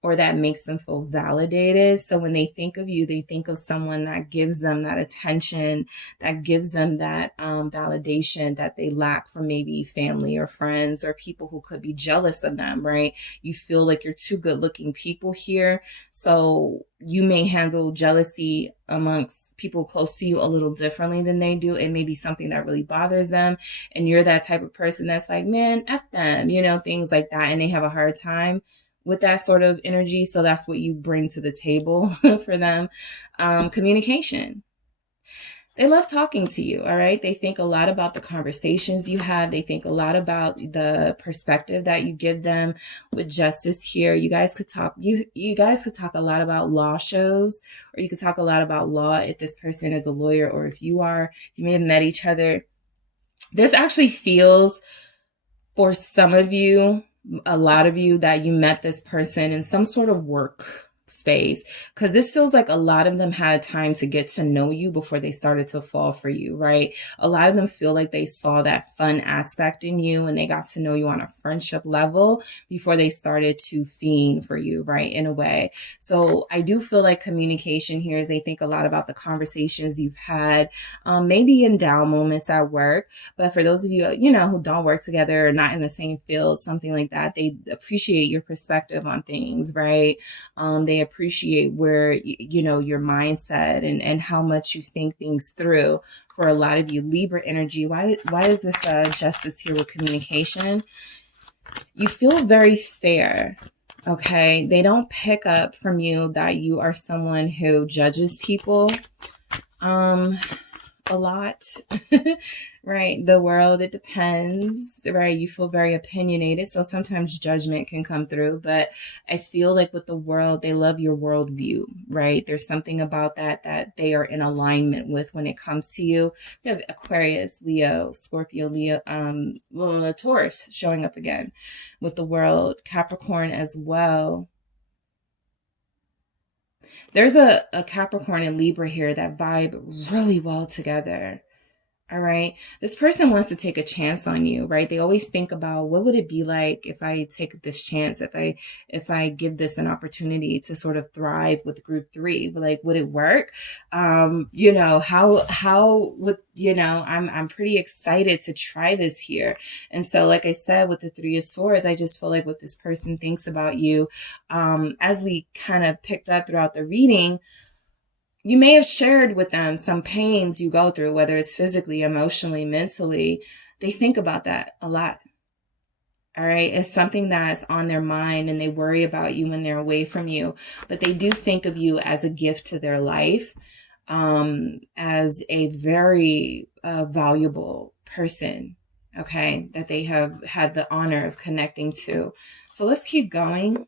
or that makes them feel validated. So when they think of you, they think of someone that gives them that attention, that gives them that validation that they lack from maybe family or friends or people who could be jealous of them, right? You feel like you're two good looking people here. So you may handle jealousy amongst people close to you a little differently than they do. It may be something that really bothers them. And you're that type of person that's like, man, F them, you know, things like that. And they have a hard time with that sort of energy. So that's what you bring to the table for them. Communication. They love talking to you. All right. They think a lot about the conversations you have. They think a lot about the perspective that you give them. With Justice here, you guys could talk, you guys could talk a lot about law shows, or you could talk a lot about law if this person is a lawyer, or if you are, you may have met each other. This actually feels, for some of you, a lot of you, that you met this person in some sort of work space, because this feels like a lot of them had time to get to know you before they started to fall for you, right? A lot of them feel like they saw that fun aspect in you and they got to know you on a friendship level before they started to fiend for you, right? In a way. So I do feel like communication here is, they think a lot about the conversations you've had, maybe in down moments at work. But for those of you, you know, who don't work together or not in the same field, something like that, they appreciate your perspective on things, right? They appreciate where, you know, your mindset and how much you think things through. For a lot of you, Libra energy, why is this Justice here with communication? You feel very fair. Okay. They don't pick up from you that you are someone who judges people a lot. Right? The world, it depends, right? You feel very opinionated, so sometimes judgment can come through, but I feel like with the world, they love your worldview, right? There's something about that they are in alignment with when it comes to you. You have Aquarius, Leo, Scorpio, Leo, Taurus showing up again with the world, Capricorn as well. There's a Capricorn and Libra here that vibe really well together. All right. This person wants to take a chance on you, right? They always think about, what would it be like if I take this chance, if I give this an opportunity to sort of thrive with group 3, like, would it work? You know, how would, you know, I'm pretty excited to try this here. And so, like I said, with the 3 of Swords, I just feel like what this person thinks about you, as we kind of picked up throughout the reading, you may have shared with them some pains you go through, whether it's physically, emotionally, mentally. They think about that a lot. All right. It's something that's on their mind, and they worry about you when they're away from you. But they do think of you as a gift to their life, as a very valuable person. Okay. That they have had the honor of connecting to. So let's keep going.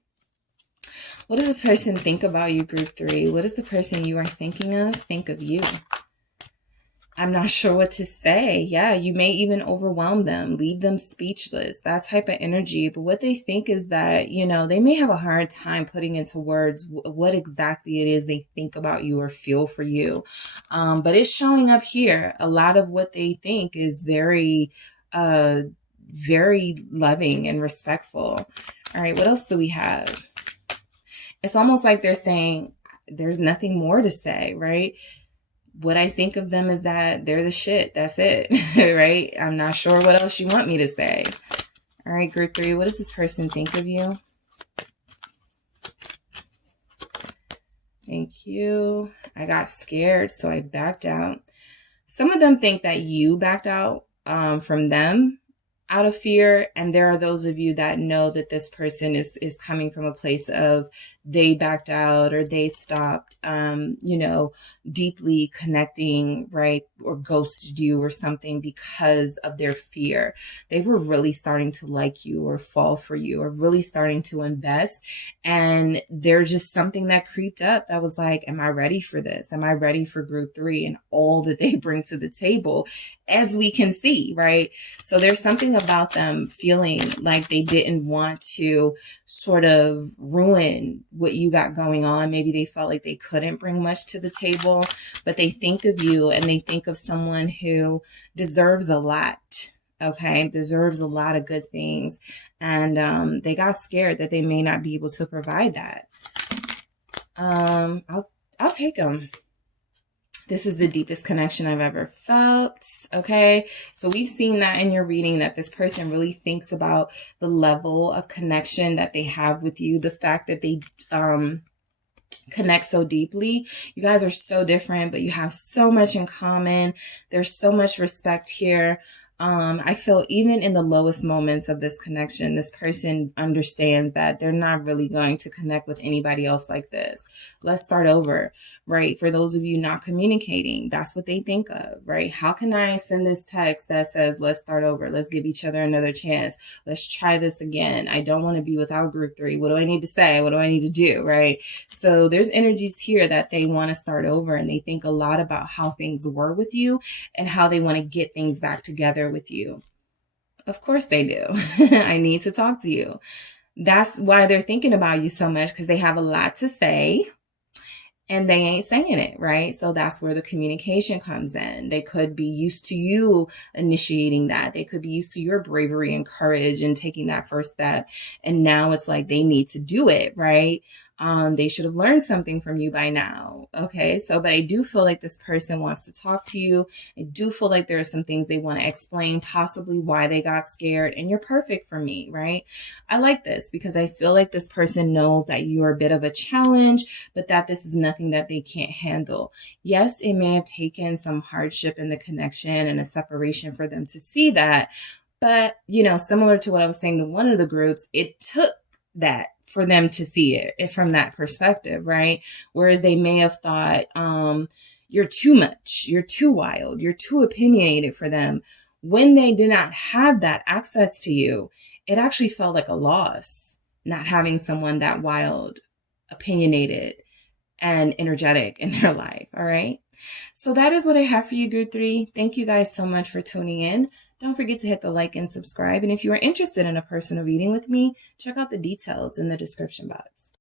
What does this person think about you, group 3? What does the person you are thinking of think of you? I'm not sure what to say. Yeah, you may even overwhelm them, leave them speechless, that type of energy. But what they think is that, you know, they may have a hard time putting into words what exactly it is they think about you or feel for you. But it's showing up here. A lot of what they think is very loving and respectful. All right, what else do we have? It's almost like they're saying there's nothing more to say, right? What I think of them is that they're the shit. That's it, right? I'm not sure what else you want me to say. All right, group 3, what does this person think of you? Thank you. I got scared, so I backed out. Some of them think that you backed out from them out of fear. And there are those of you that know that this person is coming from a place of they backed out or they stopped, you know, deeply connecting, right? Or ghosted you or something because of their fear. They were really starting to like you or fall for you or really starting to invest. And there's just something that creeped up that was like, am I ready for this? Am I ready for group 3 and all that they bring to the table, as we can see, right? So there's something about them feeling like they didn't want to sort of ruin what you got going on. Maybe they felt like they couldn't bring much to the table, but they think of you and they think of someone who deserves a lot. Okay, deserves a lot of good things. And they got scared that they may not be able to provide that. I'll take them. This is the deepest connection I've ever felt. Okay, so we've seen that in your reading, that this person really thinks about the level of connection that they have with you, the fact that they connect so deeply. You guys are so different, but you have so much in common. There's so much respect here. I feel even in the lowest moments of this connection, this person understands that they're not really going to connect with anybody else like this. Let's start over, right? For those of you not communicating, that's what they think of, right? How can I send this text that says, let's start over. Let's give each other another chance. Let's try this again. I don't want to be without group 3. What do I need to say? What do I need to do? Right? So there's energies here that they want to start over, and they think a lot about how things were with you and how they want to get things back together with you. Of course they do. I need to talk to you. That's why they're thinking about you so much, because they have a lot to say and they ain't saying it, right? So that's where the communication comes in. They could be used to you initiating that. They could be used to your bravery and courage and taking that first step. And now it's like they need to do it, right? They should have learned something from you by now. Okay. So, but I do feel like this person wants to talk to you. I do feel like there are some things they want to explain, possibly why they got scared, and you're perfect for me, right? I like this because I feel like this person knows that you're a bit of a challenge, but that this is nothing that they can't handle. Yes, it may have taken some hardship in the connection and a separation for them to see that. But, you know, similar to what I was saying to one of the groups, it took that for them to see it from that perspective, right? Whereas they may have thought, you're too much, you're too wild, you're too opinionated for them. When they did not have that access to you, it actually felt like a loss, not having someone that wild, opinionated, and energetic in their life, all right? So that is what I have for you, group 3. Thank you guys so much for tuning in. Don't forget to hit the like and subscribe. And if you are interested in a personal reading with me, check out the details in the description box.